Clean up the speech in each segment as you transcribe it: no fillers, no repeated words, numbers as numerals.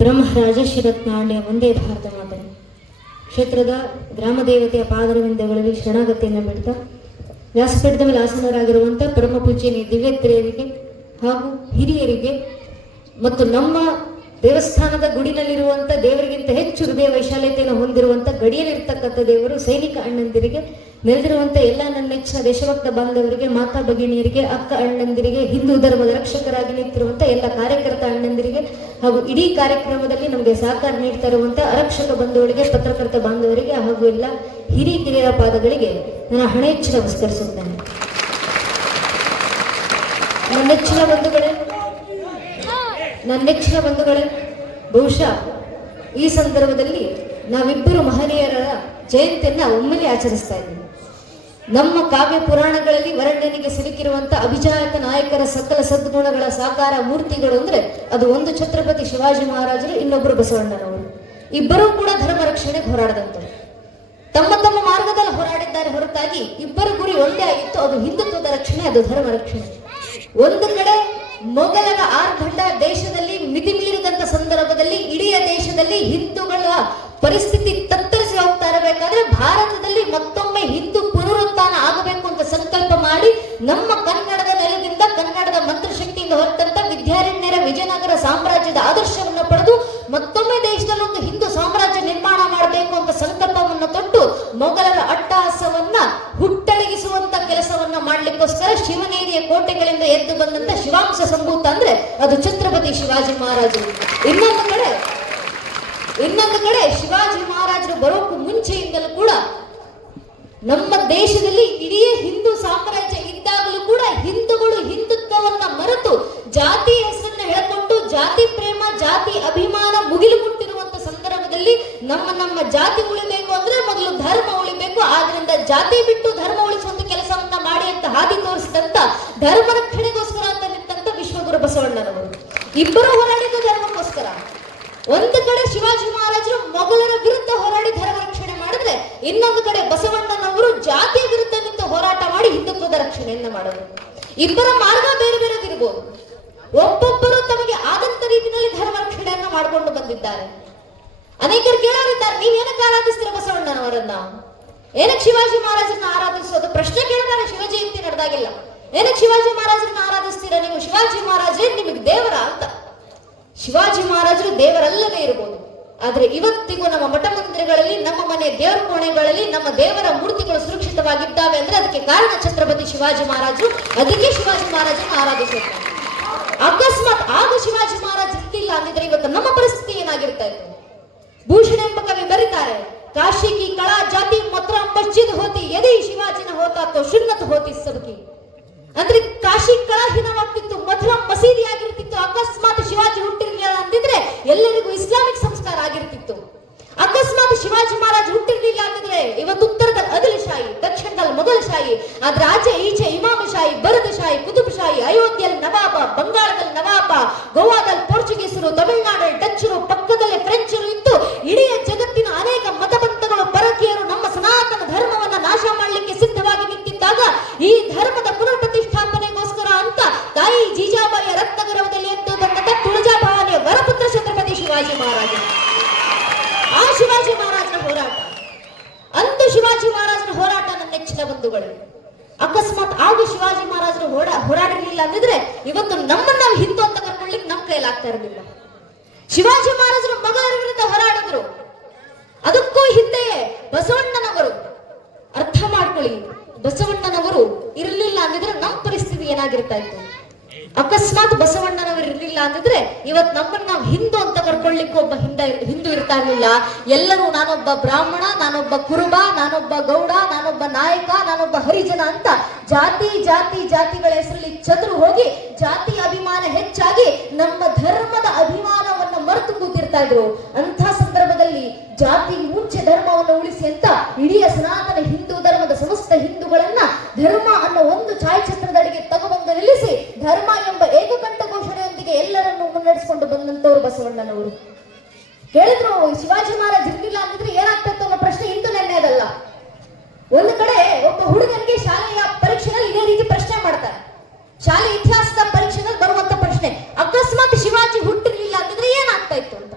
ಬ್ರಹ್ಮರಾಜಶಿರತ್ನಾಳ್ಯ ಒಂದೇ ಭಾರತ ಮಾತರೆ. ಕ್ಷೇತ್ರದ ಗ್ರಾಮ ದೇವತೆಯ ಪಾದರವಿಂದಗಳಲ್ಲಿ ಶರಣಾಗತಿಯನ್ನು ಬಿಡ್ತಾ ವ್ಯಾಸಪೀಠದ ಮೇಲೆ ಆಸನರಾಗಿರುವಂಥ ಪರಮ ಪೂಜ್ಯನಿ ದಿವ್ಯತ್ರಿಯರಿಗೆ ಹಾಗೂ ಹಿರಿಯರಿಗೆ ಮತ್ತು ನಮ್ಮ ದೇವಸ್ಥಾನದ ಗುಡಿನಲ್ಲಿರುವಂಥ ದೇವರಿಗಿಂತ ಹೆಚ್ಚು ಹೃದಯ ವೈಶಾಲ್ಯತೆಯನ್ನು ಹೊಂದಿರುವಂಥ ಗಡಿಯಲ್ಲಿರ್ತಕ್ಕಂಥ ದೇವರು ಸೈನಿಕ ಅಣ್ಣಂದಿರಿಗೆ, ನೆಲೆದಿರುವಂಥ ಎಲ್ಲ ನನ್ನ ನೆಚ್ಚಿನ ದೇಶಭಕ್ತ ಬಾಂಧವರಿಗೆ, ಮಾತಾ ಭಗಿನಿಯರಿಗೆ, ಅಕ್ಕ ಅಣ್ಣಂದಿರಿಗೆ, ಹಿಂದೂ ಧರ್ಮದ ರಕ್ಷಕರಾಗಿ ನಿಂತಿರುವಂಥ ಎಲ್ಲ ಕಾರ್ಯಕರ್ತ ಅಣ್ಣಂದಿರಿಗೆ ಹಾಗೂ ಇಡೀ ಕಾರ್ಯಕ್ರಮದಲ್ಲಿ ನಮಗೆ ಸಹಕಾರ ನೀಡ್ತಾ ಇರುವಂಥ ಆರಕ್ಷಕ ಬಂಧುಗಳಿಗೆ, ಪತ್ರಕರ್ತ ಬಾಂಧವರಿಗೆ ಹಾಗೂ ಎಲ್ಲ ಹಿರಿಯರ ಪಾದಗಳಿಗೆ ನನ್ನ ಹಣೆಚ್ಚು ನಮಸ್ಕರಿಸುತ್ತೇನೆ. ನನ್ನ ನೆಚ್ಚಿನ ಬಂಧುಗಳೇ, ಬಹುಶಃ ಈ ಸಂದರ್ಭದಲ್ಲಿ ನಾವಿಬ್ಬರು ಮಹನೀಯರ ಜಯಂತಿಯನ್ನ ಒಮ್ಮೆಲೆ ಆಚರಿಸ್ತಾ ಇದ್ದೀವಿ. ನಮ್ಮ ಕಾವ್ಯ ಪುರಾಣಗಳಲ್ಲಿ ವರ್ಣನೆಗೆ ಸಿಲುಕಿರುವಂತ ಅಭಿಜಾತ ನಾಯಕರ ಸಕಲ ಸದ್ಗುಣಗಳ ಸಾಕಾರ ಮೂರ್ತಿಗಳು ಅಂದ್ರೆ ಅದು ಒಂದು ಛತ್ರಪತಿ ಶಿವಾಜಿ ಮಹಾರಾಜರು, ಇನ್ನೊಬ್ಬರು ಬಸವಣ್ಣನವರು. ಇಬ್ಬರೂ ಕೂಡ ಧರ್ಮ ರಕ್ಷಣೆಗೆ ಹೋರಾಡದಂತರು. ತಮ್ಮ ತಮ್ಮ ಮಾರ್ಗದಲ್ಲಿ ಹೋರಾಡಿದ್ದಾರೆ ಹೊರತಾಗಿ ಇಬ್ಬರ ಗುರಿ ಒಂದೇ ಆಗಿತ್ತು, ಅದು ಹಿಂದುತ್ವದ ರಕ್ಷಣೆ, ಅದು ಧರ್ಮ ರಕ್ಷಣೆ. ಒಂದು ಕಡೆ ಮೊಘಲರ ಆರ್ಭಟ ದೇಶದಲ್ಲಿ ಮಿತಿ ಮೀರಿದಂತ ಸಂದರ್ಭದಲ್ಲಿ ಇಡೀ ದೇಶದಲ್ಲಿ ಹಿಂದೂಗಳ ಪರಿಸ್ಥಿತಿ ತತ್ತರಿಸಿ ಹೋಗ್ತಾ ಇರಬೇಕಾದ್ರೆ ಭಾರತದಲ್ಲಿ ಮತ್ತೊಮ್ಮೆ ಹಿಂದೂ ಪುನರುತ್ಥಾನ ಆಗಬೇಕು ಅಂತ ಸಂಕಲ್ಪ ಮಾಡಿ ನಮ್ಮ ಕನ್ನಡದ ನೆಲದಿಂದ, ಕನ್ನಡದ ಮಂತ್ರಶಕ್ತಿಯಿಂದ ಹೊರತಂತ ವಿದ್ಯಾರಣ್ಯರ ವಿಜಯನಗರ ಸಾಮ್ರಾಜ್ಯದ ಆದರ್ಶವನ್ನು ಪಡೆದು ಮತ್ತೊಮ್ಮೆ ದೇಶದಲ್ಲಿ ಒಂದು ಹಿಂದೂ ಸಾಮ್ರಾಜ್ಯ ನಿರ್ಮಾಣ ಮಾಡಬೇಕು ಅಂತ ಸಂಕಲ್ಪವನ್ನು ತೊಟ್ಟು ಮೊಘಲರ ಅಟ್ಟಹಾಸವನ್ನ ಹುಟ್ಟಡಗಿಸುವಂತ ಕೆಲಸವನ್ನ ಮಾಡ್ಲಿಕ್ಕೋಸ್ಕರ ಶಿವನೇರಿಯ ಕೋಟೆಗಳಿಂದ ಎದ್ದು ಬಂದಂತ ಶಿವಾಂಶ ಸಂಭೂತ ಅಂದ್ರೆ ಅದು ಛತ್ರಪತಿ ಶಿವಾಜಿ ಮಹಾರಾಜರು. ಇನ್ನೊಂದು ಕಡೆ ಶಿವಾಜಿ ಮಹಾರಾಜರು ಬರೋಕ್ಕೂ ಮುಂಚೆಯಿಂದಲೂ ಕೂಡ ನಮ್ಮ ದೇಶದಲ್ಲಿ ಇಡೀ ಹಿಂದೂ ಸಾಮ್ರಾಜ್ಯ ಇದ್ದಾಗಲೂ ಕೂಡ ಹಿಂದೂಗಳು ಹಿಂದುತ್ವವನ್ನ ಮರೆತು ಜಾತಿ ಹೆಸರನ್ನ ಹೇಳ್ಕೊಂಡು ಜಾತಿ ಪ್ರೇಮ, ಜಾತಿ ಅಭಿಮಾನ ಮುಗಿಲು ಮುಟ್ಟಿರುವಂತ ಸಂದರ್ಭದಲ್ಲಿ ನಮ್ಮ ಜಾತಿ ಉಳಿಬೇಕು ಅಂದ್ರೆ ಮೊದಲು ಧರ್ಮ ಉಳಿಬೇಕು, ಆದ್ರಿಂದ ಜಾತಿ ಬಿಟ್ಟು ಧರ್ಮ ಉಳಿಸುವಂತ ಕೆಲಸವನ್ನ ಮಾಡಿ ಅಂತ ಹಾದಿ ತೋರಿಸಿದಂತ ಧರ್ಮ ರಕ್ಷಣೆಗೋಸ್ಕರ ಅಂತ ನಿಂತಂತ ವಿಶ್ವಗುರು ಬಸವಣ್ಣನವರು. ಇಬ್ಬರು ಹೋರಾಡಿದ್ದು ಧರ್ಮಕ್ಕೋಸ್ಕರ. ಒಂದು ಕಡೆ ಶಿವಾಜಿ ಮಹಾರಾಜರು ಮೊಘಲರ ವಿರುದ್ಧ ಹೋರಾಡಿ ಧರ್ಮ ರಕ್ಷಣೆ ಮಾಡಿದ್ರೆ, ಇನ್ನೊಂದು ಕಡೆ ಬಸವಣ್ಣನವರು ಜಾತಿಯ ವಿರುದ್ಧ ನಿಂತು ಹೋರಾಟ ಮಾಡಿ ಹಿಂದುತ್ವದ ರಕ್ಷಣೆಯನ್ನ ಮಾಡೋದು. ಇಬ್ಬರ ಮಾರ್ಗ ಬೇರೆ ಬೇರೆದಿರ್ಬೋದು, ಒಬ್ಬೊಬ್ಬರು ತಮಗೆ ಆದಂತ ರೀತಿಯಲ್ಲಿ ಧರ್ಮ ರಕ್ಷಣೆಯನ್ನ ಮಾಡಿಕೊಂಡು ಬಂದಿದ್ದಾರೆ. ಅನೇಕರು ಕೇಳೋರಿದ್ದಾರೆ, ನೀವ್ ಏನಕ್ಕೆ ಆರಾಧಿಸ್ತೀರ ಬಸವಣ್ಣನವರನ್ನ, ಏನಕ್ಕೆ ಶಿವಾಜಿ ಮಹಾರಾಜರನ್ನ ಆರಾಧಿಸೋದು? ಪ್ರಶ್ನೆ ಕೇಳ್ತಾರೆ ಶಿವ ಜಯಂತಿ ನಡೆದಾಗಿಲ್ಲ, ಏನಕ್ಕೆ ಶಿವಾಜಿ ಮಹಾರಾಜರನ್ನ ಆರಾಧಿಸ್ತೀರಾ ನೀವು? ಶಿವಾಜಿ ಮಹಾರಾಜರೇ ನಿಮಗೆ ದೇವರ ಅಂತ. ಶಿವಾಜಿ ಮಹಾರಾಜರು ದೇವರಲ್ಲವೇ ಇರಬಹುದು, ಆದ್ರೆ ಇವತ್ತಿಗೂ ನಮ್ಮ ಮಠ ಮಂದಿರಗಳಲ್ಲಿ, ನಮ್ಮ ಮನೆ ದೇವರ ಕೋಣೆಗಳಲ್ಲಿ ನಮ್ಮ ದೇವರ ಮೂರ್ತಿಗಳು ಸುರಕ್ಷಿತವಾಗಿದ್ದಾವೆ ಅಂದ್ರೆ ಅದಕ್ಕೆ ಕಾರಣ ಛತ್ರಪತಿ ಶಿವಾಜಿ ಮಹಾರಾಜರು. ಅದಕ್ಕೆ ಶಿವಾಜಿ ಮಹಾರಾಜರನ್ನ ಆರಾಧಿಸುತ್ತಾರೆ. ಅಕಸ್ಮಾತ್ ಆಗ ಶಿವಾಜಿ ಮಹಾರಾಜ ಇರ್ತಿಲ್ಲ ಅಂದಿದ್ರೆ ಇವತ್ತು ನಮ್ಮ ಪರಿಸ್ಥಿತಿ ಏನಾಗಿರ್ತಾ ಇತ್ತು? ಭೂಷಣ ಎಂಬ ಕವಿ ಬರೀತಾರೆ, ಕಾಶಿ ಕಿ ಕಳಾ ಜಾತಿ ಮಥುರಾ ಮಸ್ಜಿದ್ ಹೋತಿ ಯದಿ ಶಿವಾಜಿನ ಹೋತಾ ತೋ ಶುನ್ನತ್ ಹೋತಿ ಸಬ್ಕಿ. ಅಂದ್ರೆ ಕಾಶಿ ಕಳಾಹೀನವಾಗ್ತಿತ್ತು, ಮಥುರಾ ಮಸೀದಿ ಆಗಿರ್ತಿತ್ತು. ಅಕಸ್ಮಾತ್ ಶಿವಾಜಿ ಹುಟ್ಟಿರ್ಲಿಲ್ಲ ಅಂತಿದ್ರೆ ಎಲ್ಲರಿಗೂ ಇಸ್ಲಾಮಿಕ್ ಸಂಸ್ಕಾರ ಆಗಿರ್ತಿತ್ತು. ಅಕಸ್ಮಾತ್ ಶಿವಾಜಿ ಮಹಾರಾಜ್ ಹುಟ್ಟಿರ್ಲಿಲ್ಲ ಅಂತಿದ್ರೆ ಇವತ್ತು ಉತ್ತರದಲ್ಲಿ ಅದಿಲ್ ಶಾಹಿ, ದಕ್ಷಿಣದಲ್ಲಿ ಮೊಘಲ್ ಶಾಹಿ, ಆದ್ರೆ ಆಚೆ ಈಚೆ ಇಮಾಮ ಶಾಹಿ, ಬರದ ಶಾಹಿ, ಕುತುಬ್ ಶಾಹಿ, ಅಯೋಧ್ಯೆಯಲ್ಲಿ ನವಾಬ, ಬಂಗಾಳದಲ್ಲಿ ನವಾಬ, ಗೋವಾದಲ್ಲಿ ಪೋರ್ಚುಗೀಸರು, ತಮಿಳುನಾಡಲ್ಲಿ ಡಚ್ಚರು, ಪಕ್ಕದಲ್ಲಿ ಫ್ರೆಂಚರು ಇತ್ತು. ಇಡೀ ಜಗತ್ತಿನ ಅನೇಕ ಮತಪಂಥಗಳು, ಪರಕೀಯರು ನಮ್ಮ ಸನಾತನ ಧರ್ಮವನ್ನ ನಾಶ ಮಾಡಲಿಕ್ಕೆ ಸಿದ್ಧವಾಗಿ ನಿಂತಿದ್ದಾಗ ಈ ಧರ್ಮದ ಪುನರ್ ಪ್ರತಿಷ್ಠಾಪನೆಗೋಸ್ಕರ ಅಂತ ತಾಯಿ ಜೀಜಾಬಾಯಿಯ ರತ್ನಗರ್ಭದಲ್ಲಿ ಎದ್ದು ಬಂದಂತ ತುಳಜಾಭವಾನಿಯ ವರಪುತ್ರ ಛತ್ರಪತಿ ಶಿವಾಜಿ ಮಹಾರಾಜ. ಆ ಶಿವಾಜಿ ಮಹಾರಾಜನ ಹೋರಾಟ, ಅಂದು ಶಿವಾಜಿ ಮಹಾರಾಜನ ಹೋರಾಟ ನನ್ನ ನೆಚ್ಚಿನ ಬಂಧುಗಳು. ಅಕಸ್ಮಾತ್ ಆಗ ಶಿವಾಜಿ ಮಹಾರಾಜರು ಹೋರಾಡಿರ್ಲಿಲ್ಲ ಅಂದಿದ್ರೆ ಇವತ್ತು ನಮ್ಮನ್ನ ಹಿಂದೂ ಅಂತ ಕರ್ಕೊಳ್ಳಿಕ್ಕೆ ನಮ್ಮ ಕೈಲಾಗ್ತಾ ಇರಲಿಲ್ಲ. ಶಿವಾಜಿ ಮಹಾರಾಜರು ಮೊಘಲರ ವಿರುದ್ಧ ಹೋರಾಡಿದ್ರು, ಅದಕ್ಕೂ ಹಿಂದೆಯೇ ಬಸವಣ್ಣನವರು. ಅರ್ಥ ಮಾಡ್ಕೊಳ್ಳಿ, ಬಸವಣ್ಣನವರು ಇರಲಿಲ್ಲ ಅಂದಿದ್ರೆ ನಮ್ಮ ಪರಿಸ್ಥಿತಿ ಏನಾಗಿರ್ತಾ ಇತ್ತು? ಅಕಸ್ಮಾತ್ ಬಸವಣ್ಣನವರು ಇರಲಿಲ್ಲ ಅಂದಿದ್ರೆ ಇವತ್ತು ನಮ್ಮನ್ನ ನಾವು ಹಿಂದೂ ಅಂತ ಕರ್ಕೊಳ್ಳಿಕ್ಕೆ ಒಬ್ಬ ಹಿಂದೂ ಇರ್ತಾ ಇರ್ಲಿಲ್ಲ. ಎಲ್ಲರೂ ನಾನೊಬ್ಬ ಬ್ರಾಹ್ಮಣ, ನಾನೊಬ್ಬ ಕುರುಬ, ನಾನೊಬ್ಬ ಗೌಡ, ನಾನೊಬ್ಬ ನಾಯಕ, ನಾನೊಬ್ಬ ಹರಿಜನ ಅಂತ ಜಾತಿಗಳ ಹೆಸರಲ್ಲಿ ಚದುರು ಹೋಗಿ ಜಾತಿ ಅಭಿಮಾನ ಹೆಚ್ಚಾಗಿ ನಮ್ಮ ಧರ್ಮದ ಅಭಿಮಾನವನ್ನ ಮರೆತು ಕೂತಿರ್ತಾ ಇದ್ರು. ಅಂಥ ಸಂದರ್ಭದಲ್ಲಿ ಜಾತಿ ಮುಂಚೆ ಧರ್ಮವನ್ನು ಉಳಿಸಿ ಅಂತ ಇಡೀ ಸನಾತನ ಹಿಂದೂ ಧರ್ಮದ ಸಮಸ್ತ ಹಿಂದೂಗಳನ್ನ ಧರ್ಮ ಅನ್ನೋ ಒಂದು ಛಾಯಾಚಿತ್ರದಡಿಗೆ ತಗೊಬಂದು ನಿಲ್ಲಿಸಿ ಧರ್ಮ ಎಂಬ ಏಕಕಂಠ ಘೋಷಣೆಯೊಂದಿಗೆ ಎಲ್ಲರನ್ನು ಮುನ್ನಡೆಸಿಕೊಂಡು ಬಂದಂತವರು ಬಸವಣ್ಣನವರು. ಕೇಳಿದ್ರು ಶಿವಾಜಿ ಮಹಾರಾಜ್ ಇರ್ಲಿಲ್ಲ ಅಂದಿದ್ರೆ ಏನಾಗ್ತಿತ್ತು ಅನ್ನೋ ಪ್ರಶ್ನೆ ಇಂದು ನೆನ್ನೆದಲ್ಲ. ಒಂದು ಕಡೆ ಒಬ್ಬ ಹುಡುಗನಿಗೆ ಶಾಲೆಯ ಪರೀಕ್ಷೆನಲ್ಲಿ ಇದೇ ರೀತಿ ಪ್ರಶ್ನೆ ಮಾಡ್ತಾರೆ. ಶಾಲೆ ಇತಿಹಾಸದ ಪರೀಕ್ಷೆನಲ್ಲಿ ಬರುವಂತ ಪ್ರಶ್ನೆ, ಅಕಸ್ಮಾತ್ ಶಿವಾಜಿ ಹುಟ್ಟಿರ್ಲಿಲ್ಲ ಅಂತಿದ್ರೆ ಏನಾಗ್ತಾ ಇತ್ತು ಅಂತ.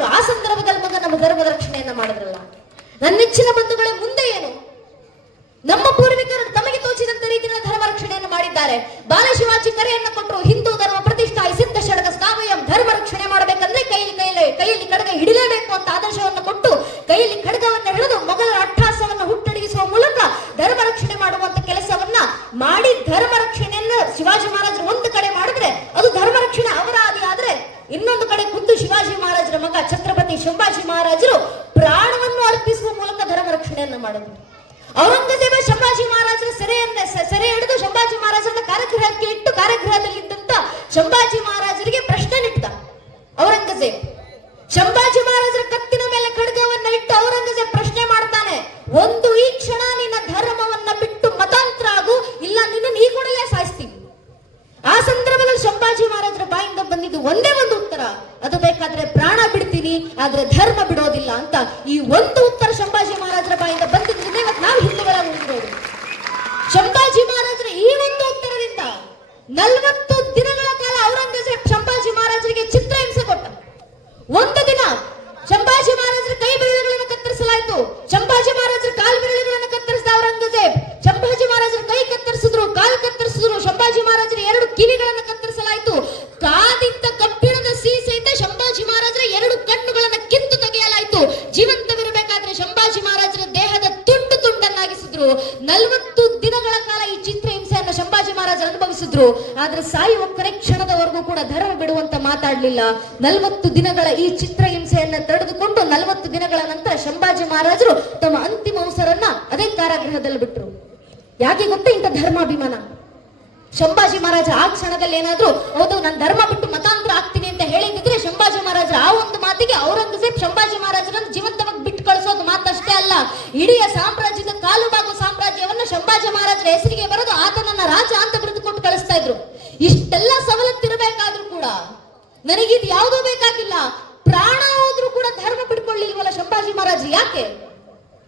ಮಹಾರಾಜರು ಆ ಸಂದರ್ಭದಲ್ಲಿ ನಮ್ಮ ಧರ್ಮದ ರಕ್ಷಣೆಯನ್ನ ಮಾಡಿದ್ರಲ್ಲ. ನನ್ನ ನೆಚ್ಚಿನ ಬಂಧುಗಳೇ, ಮುಂದೆ ಏನು? ನಮ್ಮ ಪೂರ್ವಿಕರು ತಮಗೆ ತೋಚಿದಂತ ರೀತಿಯಲ್ಲಿ ಧರ್ಮ ರಕ್ಷಣೆಯನ್ನು ಮಾಡಿದ್ದಾರೆ. ಬಾಲಶಿವಾಜಿ ಕರೆಯನ್ನು ಕೊಟ್ಟರು, ಹಿಂದೂ ಧರ್ಮ ಪ್ರತಿಷ್ಠಾಯಿ ಸಿದ್ಧ ಷಡಗ ಸ್ಥಾವಯಂ, ಧರ್ಮ ರಕ್ಷಣೆ ಮಾಡಬೇಕಂದ್ರೆ ಕೈಯಲ್ಲಿ ಖಡ್ಗ ಹಿಡಿಲೇಬೇಕು ಅಂತ ಆದೇಶವನ್ನು ಕೊಟ್ಟು ಕೈಯಲ್ಲಿ ಖಡ್ಗವನ್ನು ಹಿಡಿದು ಮೊಘಲರ ಅಟ್ಟಹಾಸವನ್ನು ಹುಟ್ಟಡಗಿಸುವ ಮೂಲಕ ಧರ್ಮ ರಕ್ಷಣೆ ಮಾಡುವಂತ ಕೆಲಸವನ್ನ ಮಾಡಿ ಧರ್ಮ ರಕ್ಷಣೆಯನ್ನ ಶಿವಾಜಿ ಮಹಾರಾಜರು ಒಂದು ಕಡೆ ಮಾಡಿದ್ರೆ ಅದು ಧರ್ಮ ರಕ್ಷಣೆ ಅವರ ಆದಿ ಆದ್ರೆ, ಇನ್ನೊಂದು ಕಡೆ ಖುದ್ದು ಶಿವಾಜಿ ಮಹಾರಾಜರ ಮಗ ಛತ್ರಪತಿ ಸಂಭಾಜಿ ಮಹಾರಾಜರು ಪ್ರಾಣವನ್ನು ಅರ್ಪಿಸುವ ಮೂಲಕ ಧರ್ಮ ರಕ್ಷಣೆಯನ್ನ ಮಾಡಿದ್ರು. ಔರಂಗಜೇಬ ಸಂಭಾಜಿ ಮಹಾರಾಜರ ಸೆರೆ ಹಿಡಿದು ಸಂಭಾಜಿ ಮಹಾರಾಜರನ್ನ ಕಾರಾಗೃಹಕ್ಕೆ ಇಟ್ಟು ಕಾರಾಗೃಹದಲ್ಲಿದ್ದಂತ ಸಂಭಾಜಿ ಮಹಾರಾಜರಿಗೆ ಪ್ರಶ್ನೆ ನಿಟ್ಟ ಔರಂಗಜೇಬ್. ಸಂಭಾಜಿ ಮಹಾರಾಜರ ಕತ್ತಿನ ಮೇಲೆ ಖಡ್ಗವನ್ನ ಇಟ್ಟು ಔರಂಗಜೇಬ್ ಪ್ರಶ್ನೆ ಮಾಡ್ತಾನೆ, ಒಂದು ಈ ಕ್ಷಣ ನಿನ್ನ ಧರ್ಮವನ್ನ ಬಿಟ್ಟು ಮತಾಂತರ ಆಗು, ಇಲ್ಲ ನಿನ್ನ ಈ ಕೂಡಲೇ ಸಾಯಿಸ್ತೀವಿ. ಆ ಸಂದರ್ಭದಲ್ಲಿ ಸಂಭಾಜಿ ಮಹಾರಾಜರ ಬಾಯಿಂದ ಬಂದಿದ್ದು ಒಂದೇ ಒಂದು ಉತ್ತರ, ಅದು ಬೇಕಾದ್ರೆ ಪ್ರಾಣ ಬಿಡ್ತೀನಿ ಆದ್ರೆ ಧರ್ಮ ಬಿಡೋದಿಲ್ಲ ಅಂತ. ಈ ಒಂದು ಉತ್ತರ ಸಂಭಾಜಿ ಮಹಾರಾಜರ ಬಾಯಿಂದ ಬಂದಿದ್ರಿಂದ ಇವತ್ತು ನಾವು ಹಿಂದೂಗಳಾಗಿ ಉಳಿದಿರೋದು. ಸಂಭಾಜಿ ಮಹಾರಾಜರ ಈ ಒಂದು ಉತ್ತರದಿಂದ 40 ದಿನಗಳ ಕಾಲ ಔರಂಗಜೇಬ್ ಸಂಭಾಜಿ ಮಹಾರಾಜರಿಗೆ ಚಿತ್ರಹಿಂಸೆ ಕೊಟ್ಟ. ಒಂದು ದಿನ ಸಂಭಾಜಿ ಮಹಾರಾಜರ ಕೈ ಬೆರಳುಗಳನ್ನು ಕತ್ತರಿಸಲಾಯಿತು, ಸಂಭಾಜಿ ಮಹಾರಾಜರ ಕಾಲು ಬೆರಳುಗಳನ್ನು ಕತ್ತರಿಸಿದ ಔರಂಗಜೇಬ್. ಸಂಭಾಜಿ ಮಹಾರಾಜರ ಕೈ ಕತ್ತರಿಸಿದ್ರು, ಕಾಲು ಕತ್ತರಿಸಿದ್ರು, ಸಂಭಾಜಿ ಮಹಾರಾಜರ 2 ಕಿವಿಗಳನ್ನು ಕತ್ತರಿಸಲಾಯಿತು. ಕಾದಿದ್ದ ಕಬ್ಬಿಣದ ಸೀಸೆಯಿಂದ ಸಂಭಾಜಿ ಮಹಾರಾಜರ 2 ಕಣ್ಣುಗಳನ್ನು ಕಿತ್ತು ತೆಗೆಯಲಾಯಿತು. ಜೀವಂತವಿರಬೇಕಾದ್ರೆ ಸಂಭಾಜಿ ಮಹಾರಾಜರ ದೇಹದ ತುಂಡು ತುಂಡನ್ನಾಗಿಸಿದ್ರು. 40 ದಿನಗಳ ಕಾಲ ಈ ಚಿತ್ರಹಿಂಸೆಯನ್ನು ಸಂಭಾಜಿ ಮಹಾರಾಜರು ಅನುಭವಿಸಿದ್ರು. ಆದ್ರೆ ಸಾಯುವ ಕೊನೆ ಕ್ಷಣದವರೆಗೂ ಕೂಡ ಧರ್ಮ ಬಿಡುವಂತ ಮಾತಾಡ್ಲಿಲ್ಲ. 40 ದಿನಗಳ ಈ ಚಿತ್ರಹಿಂಸೆಯನ್ನ ತಡೆದುಕೊಂಡು 40 ದಿನಗಳ ನಂತರ ಸಂಭಾಜಿ ಮಹಾರಾಜರು ತಮ್ಮ ಅಂತಿಮ ಉಸಿರನ್ನ ಅದೇ ಕಾರಾಗೃಹದಲ್ಲಿ ಬಿಟ್ರು. ಯಾಕೆ ಗೊತ್ತಾ? ಇಂಥ ಧರ್ಮಾಭಿಮಾನ. ಸಂಭಾಜಿ ಮಹಾರಾಜ ಆ ಕ್ಷಣದಲ್ಲಿ ಏನಾದ್ರು ಹೌದು ನಾನು ಧರ್ಮ ಬಿಟ್ಟು ಮತಾಂತರ ಆಗ್ತೀನಿ ಅಂತ ಹೇಳಿದ್ರೆ ಸಂಭಾಜಿ ಮಹಾರಾಜರ ಆ ಒಂದು ಮಾತಿಗೆ ಔರಂಗಜೇಬ್ ಸಂಭಾಜಿ ಮಹಾರಾಜರನ್ನು ಜೀವಂತವಾಗಿ ಬಿಟ್ಟು ಕಳಿಸೋದು ಮಾತಷ್ಟೇ ಅಲ್ಲ, ಇಡೀ ಸಾಮ್ರಾಜ್ಯದ ಕಾಲುಬಾಗು ಸಾಮ್ರಾಜ್ಯವನ್ನು ಸಂಭಾಜಿ ಮಹಾರಾಜರ ಹೆಸರಿಗೆ ಬರೋದು ಆತನನ್ನ ರಾಜ ಅಂತ ಬಿಡಿದುಕೊಟ್ಟು ಕಳಿಸ್ತಾ ಇದ್ರು. ಇಷ್ಟೆಲ್ಲ ಸವಲತ್ತಿರಬೇಕಾದ್ರೂ ಕೂಡ ನನಗಿದು ಯಾವುದೂ ಬೇಕಾಗಿಲ್ಲ, ಪ್ರಾಣ ಹೋದ್ರೂ ಕೂಡ ಧರ್ಮ ಬಿಡ್ಕೊಳ್ಳಿಲ್ವಲ್ಲ ಸಂಭಾಜಿ ಮಹಾರಾಜರು.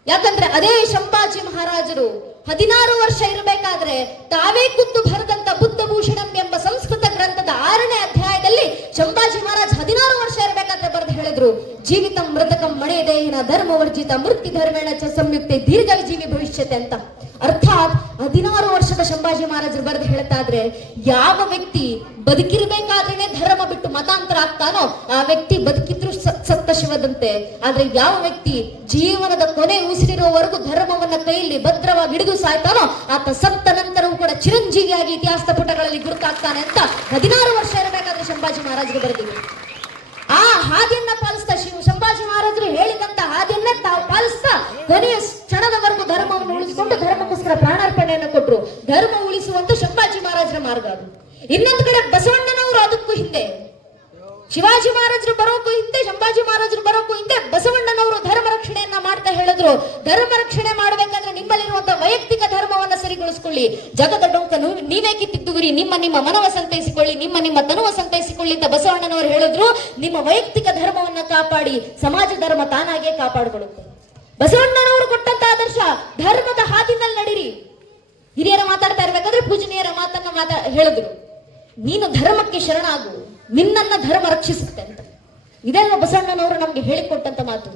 ಯಾಕಂದ್ರೆ ಅದೇ ಸಂಭಾಜಿ ಮಹಾರಾಜರು 16 ವರ್ಷ ಇರಬೇಕಾದ್ರೆ ತಾವೇ ಖುದ್ದು ಬರೆದಂತ ಬುದ್ಧಭೂಷಣಂ ಎಂಬ ಸಂಸ್ಕೃತ ಗ್ರಂಥದ 6ನೇ ಅಧ್ಯಾಯದಲ್ಲಿ ಸಂಭಾಜಿ ಮಹಾರಾಜ್ 16 ವರ್ಷ ಇರಬೇಕಾದ್ರೆ ಬರೆದು ಹೇಳಿದ್ರು, ಜೀವಿತಂ ಮೃತಕಂ ಮಣೆ ದೇಹಿನ ಧರ್ಮವರ್ಜಿತ ಮೃತ್ಯು ಧರ್ಮೇಣ ಚ ಸಂಯುಕ್ತೆ ದೀರ್ಘಜೀವಿ ಭವಿಷ್ಯತೆ ಅಂತ. ಅರ್ಥಾತ್ 16 ವರ್ಷದ ಸಂಭಾಜಿ ಮಹಾರಾಜರು ಬರೆದು ಹೇಳ್ತಾ ಇದ್ರೆ ಯಾವ ವ್ಯಕ್ತಿ ಬದುಕಿರ್ಬೇಕಾದ್ರೇನೆ ಧರ್ಮ ಬಿಟ್ಟು ಮತಾಂತರ ಆಗ್ತಾನೋ ಆ ವ್ಯಕ್ತಿ ಬದುಕಿದ್ರು ಸತ್ತ ಶಿವದಂತೆ. ಆದ್ರೆ ಯಾವ ವ್ಯಕ್ತಿ ಜೀವನದ ಕೊನೆ ಉಸಿರಿರುವವರೆಗೂ ಧರ್ಮವನ್ನ ಕೈಯಲ್ಲಿ ಭದ್ರವಾಗಿ ಹಿಡಿದು ಸಾಯ್ತಾನೋ ಆತ ಸತ್ತ ನಂತರವೂ ಕೂಡ ಚಿರಂಜೀವಿಯಾಗಿ ಇತಿಹಾಸದ ಪುಟಗಳಲ್ಲಿ ಗುರುತಾಗ್ತಾನೆ ಅಂತ 16 ವರ್ಷ ಇರಬೇಕಾದ್ರೆ ಸಂಭಾಜಿ ಮಹಾರಾಜರು ಬರೆದಿದೆ. ಆ ಹಾದಿಯನ್ನ ಪಾಲಿಸ್ತಾ ಸಂಭಾಜಿ ಮಹಾರಾಜರು ಹೇಳಿದಂತ ಹಾದಿಯನ್ನ ತಾವು ಪಾಲಿಸ್ತಾ ಕೊನೆಯ ಕ್ಷಣದವರೆಗೂ ಧರ್ಮವನ್ನು ಉಳಿಸಿಕೊಂಡು ಧರ್ಮಕ್ಕೋಸ್ಕರ ಪ್ರಾಣಾರ್ಪಣೆಯನ್ನು ಕೊಟ್ಟರು. ಧರ್ಮ ಉಳಿಸುವಂತ ಸಂಭಾಜಿ ಮಹಾರಾಜರ ಮಾರ್ಗ ಅದು. ಇನ್ನೊಂದು ಕಡೆ ಬಸವಣ್ಣನವರು ಅದಕ್ಕೂ ಹಿಂದೆ, ಶಿವಾಜಿ ಮಹಾರಾಜರು ಬರೋಕ್ಕೂ ಹಿಂದೆ, ಸಂಭಾಜಿ ಮಹಾರಾಜರು ಬರೋಕ್ಕೂ ಹಿಂದೆ ಬಸವಣ್ಣನವರು ಧರ್ಮ ರಕ್ಷಣೆಯನ್ನ ಮಾಡ್ತಾ ಹೇಳಿದ್ರು, ಧರ್ಮ ರಕ್ಷಣೆ ಮಾಡಬೇಕಾದ್ರೆ ನಿಮ್ಮಲ್ಲಿರುವಂತಹ ವೈಯಕ್ತಿಕ ಧರ್ಮವನ್ನ ಸರಿಗೊಳಿಸಿಕೊಳ್ಳಿ, ಜಗದ ಡೊಂಕ ನೀವೇ ಕಿತ್ತಿದ್ದುವಿರಿ, ನಿಮ್ಮ ಮನವ ಸಂತೈಸಿಕೊಳ್ಳಿ, ನಿಮ್ಮ ತನುವ ಸಂತೈಸಿಕೊಳ್ಳಿ ಅಂತ ಬಸವಣ್ಣನವರು ಹೇಳಿದ್ರು. ನಿಮ್ಮ ವೈಯಕ್ತಿಕ ಧರ್ಮವನ್ನ ಕಾಪಾಡಿ, ಸಮಾಜ ಧರ್ಮ ತಾನಾಗೆ ಕಾಪಾಡಿಕೊಳ್ಳುತ್ತೆ. ಬಸವಣ್ಣನವರು ಕೊಟ್ಟಂತ ಆದರ್ಶ ಧರ್ಮದ ಹಾದಿನಲ್ಲಿ ನಡೀರಿ. ಹಿರಿಯರ ಮಾತಾಡ್ತಾ ಇರ್ಬೇಕಾದ್ರೆ ಪೂಜನೀಯರ ಮಾತನ್ನ ಹೇಳಿದ್ರು, ನೀನು ಧರ್ಮಕ್ಕೆ ಶರಣಾಗು, ನಿನ್ನನ್ನ ಧರ್ಮ ರಕ್ಷಿಸುತ್ತೆ ಅಂತ. ಇದೆಲ್ಲ ಬಸವಣ್ಣನವರು ನಮ್ಗೆ ಹೇಳಿಕೊಟ್ಟಂತ ಮಾತು.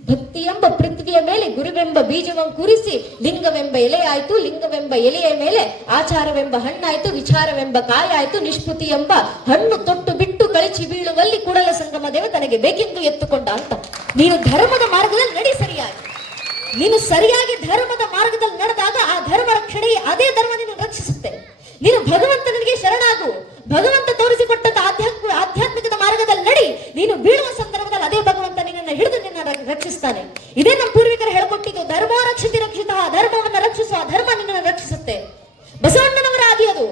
ಭಕ್ತಿ ಎಂಬ ಪೃಥ್ವಿಯ ಮೇಲೆ ಗುರುವೆಂಬ ಬೀಜವನ್ನು ಕುರಿಸಿ ಲಿಂಗವೆಂಬ ಎಲೆ ಆಯ್ತು, ಲಿಂಗವೆಂಬ ಎಲೆಯ ಮೇಲೆ ಆಚಾರವೆಂಬ ಹಣ್ಣಾಯ್ತು, ವಿಚಾರವೆಂಬ ಕಾಯ ಆಯ್ತು, ನಿಷ್ಪೃತಿ ಎಂಬ ಹಣ್ಣು ತೊಟ್ಟು ಬಿಟ್ಟು ಕಳಚಿ ಬೀಳುವಲ್ಲಿ ಕೂಡಲ ಸಂಗಮ ದೇವ ತನಗೆ ಬೇಕೆಂದು ಎತ್ತುಕೊಂಡ ಅಂತ. ನೀನು ಧರ್ಮದ ಮಾರ್ಗದಲ್ಲಿ ನಡಿ ಸರಿಯಾಗಿ. ನೀನು ಸರಿಯಾಗಿ ಧರ್ಮದ ಮಾರ್ಗದಲ್ಲಿ ನಡೆದಾಗ ಆ ಧರ್ಮ ರಕ್ಷಣೆ ಅದೇ ಧರ್ಮ ನಿನ್ನ ರಕ್ಷಿಸುತ್ತೆ. ನೀನು ಭಗವಂತನಿಗೆ ಶರಣಾಗು, ಭಗವಂತ ತೋರಿಸಿಕೊಟ್ಟಂತ ಆಧ್ಯಾತ್ಮಿಕದ ಮಾರ್ಗದಲ್ಲಿ ನಡಿ. ನೀನು ಬೀಳುವ ಸಂದರ್ಭದಲ್ಲಿ ಅದೇ ಭಗವಂತ ನಿನ್ನನ್ನು ಹಿಡಿದು ನಿನ್ನ ರಕ್ಷಿಸ್ತಾನೆ. ಇದೇ ನಮ್ಮ ಪೂರ್ವಿಕರು ಹೇಳ್ಕೊಟ್ಟಿದ್ದು, ಧರ್ಮ ರಕ್ಷಿತಿ ರಕ್ಷಿತ, ಧರ್ಮವನ್ನ ರಕ್ಷಿಸುವ ಧರ್ಮ ನಿನ್ನನ್ನು ರಕ್ಷಿಸುತ್ತೆ. ಬಸವಣ್ಣನವರ ಆದಿ ಅದು.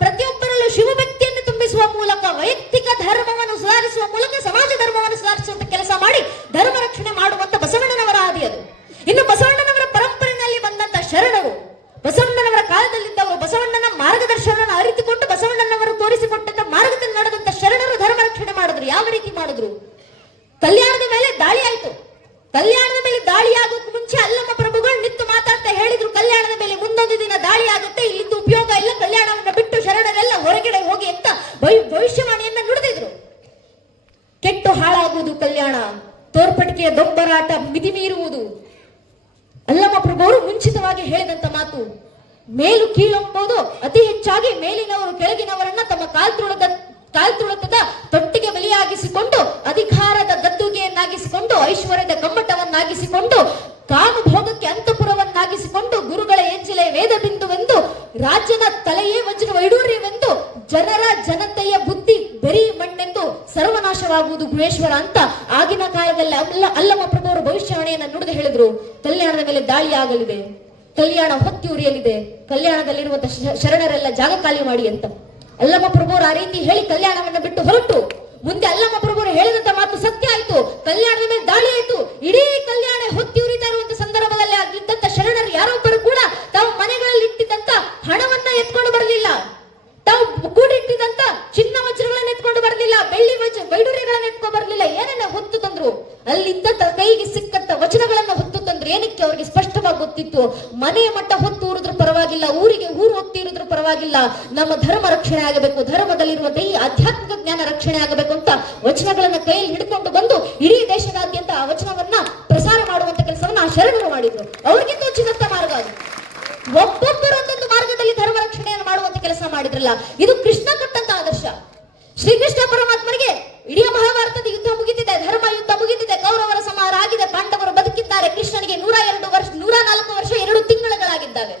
ಪ್ರತಿಯೊಬ್ಬರಲ್ಲೂ ಶಿವಭಕ್ತಿಯನ್ನು ತುಂಬಿಸುವ ಮೂಲಕ, ವೈಯಕ್ತಿಕ ಧರ್ಮವನ್ನು ಸುಧಾರಿಸುವ ಮೂಲಕ ಸಮಾಜ ಧರ್ಮವನ್ನು ಸುಧಾರಿಸುವಂತ ಕೆಲಸ ಮಾಡಿ ಧರ್ಮ ರಕ್ಷಣೆ ಮಾಡುವಂತ ಬಸವಣ್ಣನವರ ಆದಿ ಅದು. ಇನ್ನು ಬಸವಣ್ಣನವರ ಪರಂಪರೆಯಲ್ಲಿ ಬಂದಂತ ಶರಣರು, ಬಸವಣ್ಣನವರ ಕಾಲದಲ್ಲಿದ್ದವರು, ಬಸವಣ್ಣನ ಮಾರ್ಗದರ್ಶನ ಅರಿತುಕೊಂಡು ಬಸವಣ್ಣನವರು ತೋರಿಸಿಕೊಟ್ಟಂತ ಮಾರ್ಗದಲ್ಲಿ ನಡೆದಂತ ಶರಣರು ಧರ್ಮ ರಕ್ಷಣೆ ಮಾಡಿದ್ರು. ಯಾವ ರೀತಿ ಮಾಡಿದ್ರು? ಕಲ್ಯಾಣದ ಮೇಲೆ ದಾಳಿ ಆಯ್ತು. ಕಲ್ಯಾಣದ ಮೇಲೆ ದಾಳಿ ಆಗೋಕ್ ಮುಂಚೆ ಅಲ್ಲಮ್ಮ ಪ್ರಭುಗಳು ನಿಂತು ಮಾತಾಡ್ತಾ ಹೇಳಿದ್ರು, ಕಲ್ಯಾಣದ ಮೇಲೆ ಮುಂದೊಂದು ದಿನ ದಾಳಿ ಆಗುತ್ತೆ, ಇಲ್ಲಿದ್ದು ಉಪಯೋಗ ಇಲ್ಲ, ಕಲ್ಯಾಣವನ್ನ ಬಿಟ್ಟು ಶರಣರೆಲ್ಲ ಹೊರಗಡೆ ಹೋಗಿ ಅಂತ ಭವಿಷ್ಯವಾಣಿಯನ್ನ ನುಡಿದಿದ್ರು. ಆಗುವುದು ಕಲ್ಯಾಣ, ತೋರ್ಪಟಿಕೆಯ ದೊಂಬರಾಟ ಮಿತಿ ಮೀರುವುದು. ಅಲ್ಲಮ್ಮ ಪ್ರಭುವರು ಮುಂಚಿತವಾಗಿ ಹೇಳಿದಂತ ಮಾತು, ಮೇಲು ಕೀಳೆಂಬುದು ಅತಿ ಹೆಚ್ಚಾಗಿ ಮೇಲಿನವರು ಕೆಳಗಿನವರನ್ನ ತಮ್ಮ ಕಾಲ್ತುಳತದ ತೊಟ್ಟಿಗೆ ಬಲಿಯಾಗಿಸಿಕೊಂಡು, ಅಧಿಕಾರದ ಗದ್ದುಗೆಯನ್ನಾಗಿಸಿಕೊಂಡು, ಐಶ್ವರ್ಯದ ಕಮ್ಮಟವನ್ನಾಗಿಸಿಕೊಂಡು, ಕಾಮಭೋಗಕ್ಕೆ ಅಂತಃಪುರವನ್ನಾಗಿಸಿಕೊಂಡು, ಗುರುಗಳ ಹೆಜ್ಜೆಲೆ ವೇದ ಬಿಂದುವೆಂದು, ರಾಜ್ಯದ ತಲೆಯೇ ವಜ್ರ ವೈಡೂರ್ಯವೆಂದು, ಜನತೆಯ ಬುದ್ಧಿ ಬೆರಿ ಮಣ್ಣೆಂದು ಸರ್ವನಾಶವಾಗುವುದು ಗುಹೇಶ್ವರ ಅಂತ ಆಗಿನ ಕಾಲದಲ್ಲಿ ಅಲ್ಲಮ್ಮ ಪ್ರಭುವರು ಭವಿಷ್ಯವಾಣಿಯನ್ನ ನುಡಿದು ಹೇಳಿದ್ರು. ಕಲ್ಯಾಣದ ಮೇಲೆ ದಾಳಿ ಆಗಲಿದೆ, ಕಲ್ಯಾಣ ಹೊತ್ತಿ ಉರಿಯಲಿದೆ, ಕಲ್ಯಾಣದಲ್ಲಿರುವಂತಹ ಶರಣರೆಲ್ಲ ಜಾಗ ಖಾಲಿ ಮಾಡಿ ಅಂತ ಅಲ್ಲಮ್ಮ ಪ್ರಭುವರು ಆ ರೀತಿ ಹೇಳಿ ಕಲ್ಯಾಣವನ್ನ ಬಿಟ್ಟು ಹೊರಟು. ಮುಂದೆ ಅಲ್ಲಮ್ಮ ಪ್ರಭುವರು ಹೇಳಿದಂತ ಮಾತು ಸತ್ಯ ಆಯ್ತು, ಕಲ್ಯಾಣದ ಮೇಲೆ ದಾಳಿ ಆಯ್ತು. ಇಡೀ ಕಲ್ಯಾಣ ಹೊತ್ತಿ ಉರಿತಾ ಇರುವಂತ ಸಂದರ್ಭದಲ್ಲಿ ಆಗಿದ್ದಂತ ಶರಣರು ಯಾರೊಬ್ಬರು ಕೂಡ ತಾವು ಮನೆಗಳಲ್ಲಿ ಇಟ್ಟಿದ್ದಂತ ಹಣವನ್ನ ಎತ್ಕೊಂಡು ಬರಲಿಲ್ಲ, ತಾವು ಕೂಡಿಟ್ಟಿದ್ದಂತ ಚಿನ್ನ ವಜ್ರಗಳನ್ನ ಎತ್ಕೊಂಡು ಬರಲಿಲ್ಲ, ಬೆಳ್ಳಿ ವೈಡೂರ್ಯಗಳನ್ನ ಎತ್ಕೊಂಡು ಬರಲಿಲ್ಲ. ಏನನ್ನ ಹೊತ್ತು ತಂದ್ರು? ಅಲ್ಲಿದ್ದಂತ ಕೈಗೆ ಸಿಕ್ಕಂತ ವಚನಗಳನ್ನ ಹೊತ್ತು ತಂದ್ರು. ಏನಕ್ಕೆ? ಅವರಿಗೆ ಸ್ಪಷ್ಟವಾಗಿ ಗೊತ್ತಿತ್ತು, ಮನೆಯ ಮಟ್ಟ ಹೊತ್ತು ಊರಿದ್ರು ಪರವಾಗಿಲ್ಲ, ಊರಿಗೆ ಊರು ಹೊತ್ತಿರಿದ್ರು ಪರವಾಗಿಲ್ಲ, ನಮ್ಮ ಧರ್ಮ ರಕ್ಷಣೆ ಆಗಬೇಕು, ಧರ್ಮದಲ್ಲಿರುವಂತ ಈ ಆಧ್ಯಾತ್ಮಿಕ ಜ್ಞಾನ ರಕ್ಷಣೆ ಆಗಬೇಕು ಅಂತ ವಚನಗಳನ್ನ ಕೈಯಲ್ಲಿ ಹಿಡ್ಕೊಂಡು ಬಂದು ಇಡೀ ದೇಶದಾದ್ಯಂತ ಆ ವಚನವನ್ನ ಪ್ರಸಾರ ಮಾಡುವಂತ ಕೆಲಸವನ್ನ ಆ ಶರಣರು ಮಾಡಿದ್ರು. ಅವ್ರಿಗೆ ತೋಚಿದಂತ ಮಾರ್ಗ ಅದು. ಒಬ್ಬೊಬ್ಬರು ಒಂದೊಂದು ಮಾರ್ಗದಲ್ಲಿ ಧರ್ಮ ರಕ್ಷಣೆಯನ್ನು ಮಾಡುವಂತ ಕೆಲಸ ಮಾಡಿದ್ರಲ್ಲ, ಇದು ಕೃಷ್ಣ ಕೊಟ್ಟಂತ ಆದರ್ಶ. ಶ್ರೀಕೃಷ್ಣ ಪರಮಾತ್ಮನಿಗೆ ಇಡೀ ಮಹಾಭಾರತದ ಯುದ್ಧ ಮುಗಿದಿದೆ, ಧರ್ಮ ಯುದ್ಧ ಮುಗಿದಿದೆ, ಕೌರವರ ಸಂಹಾರ ಆಗಿದೆ, ಪಾಂಡವರು ಬದುಕಿದ್ದಾರೆ. ಕೃಷ್ಣನಿಗೆ 104 ವರ್ಷ 2 ತಿಂಗಳುಗಳಾಗಿದ್ದಾವೆ.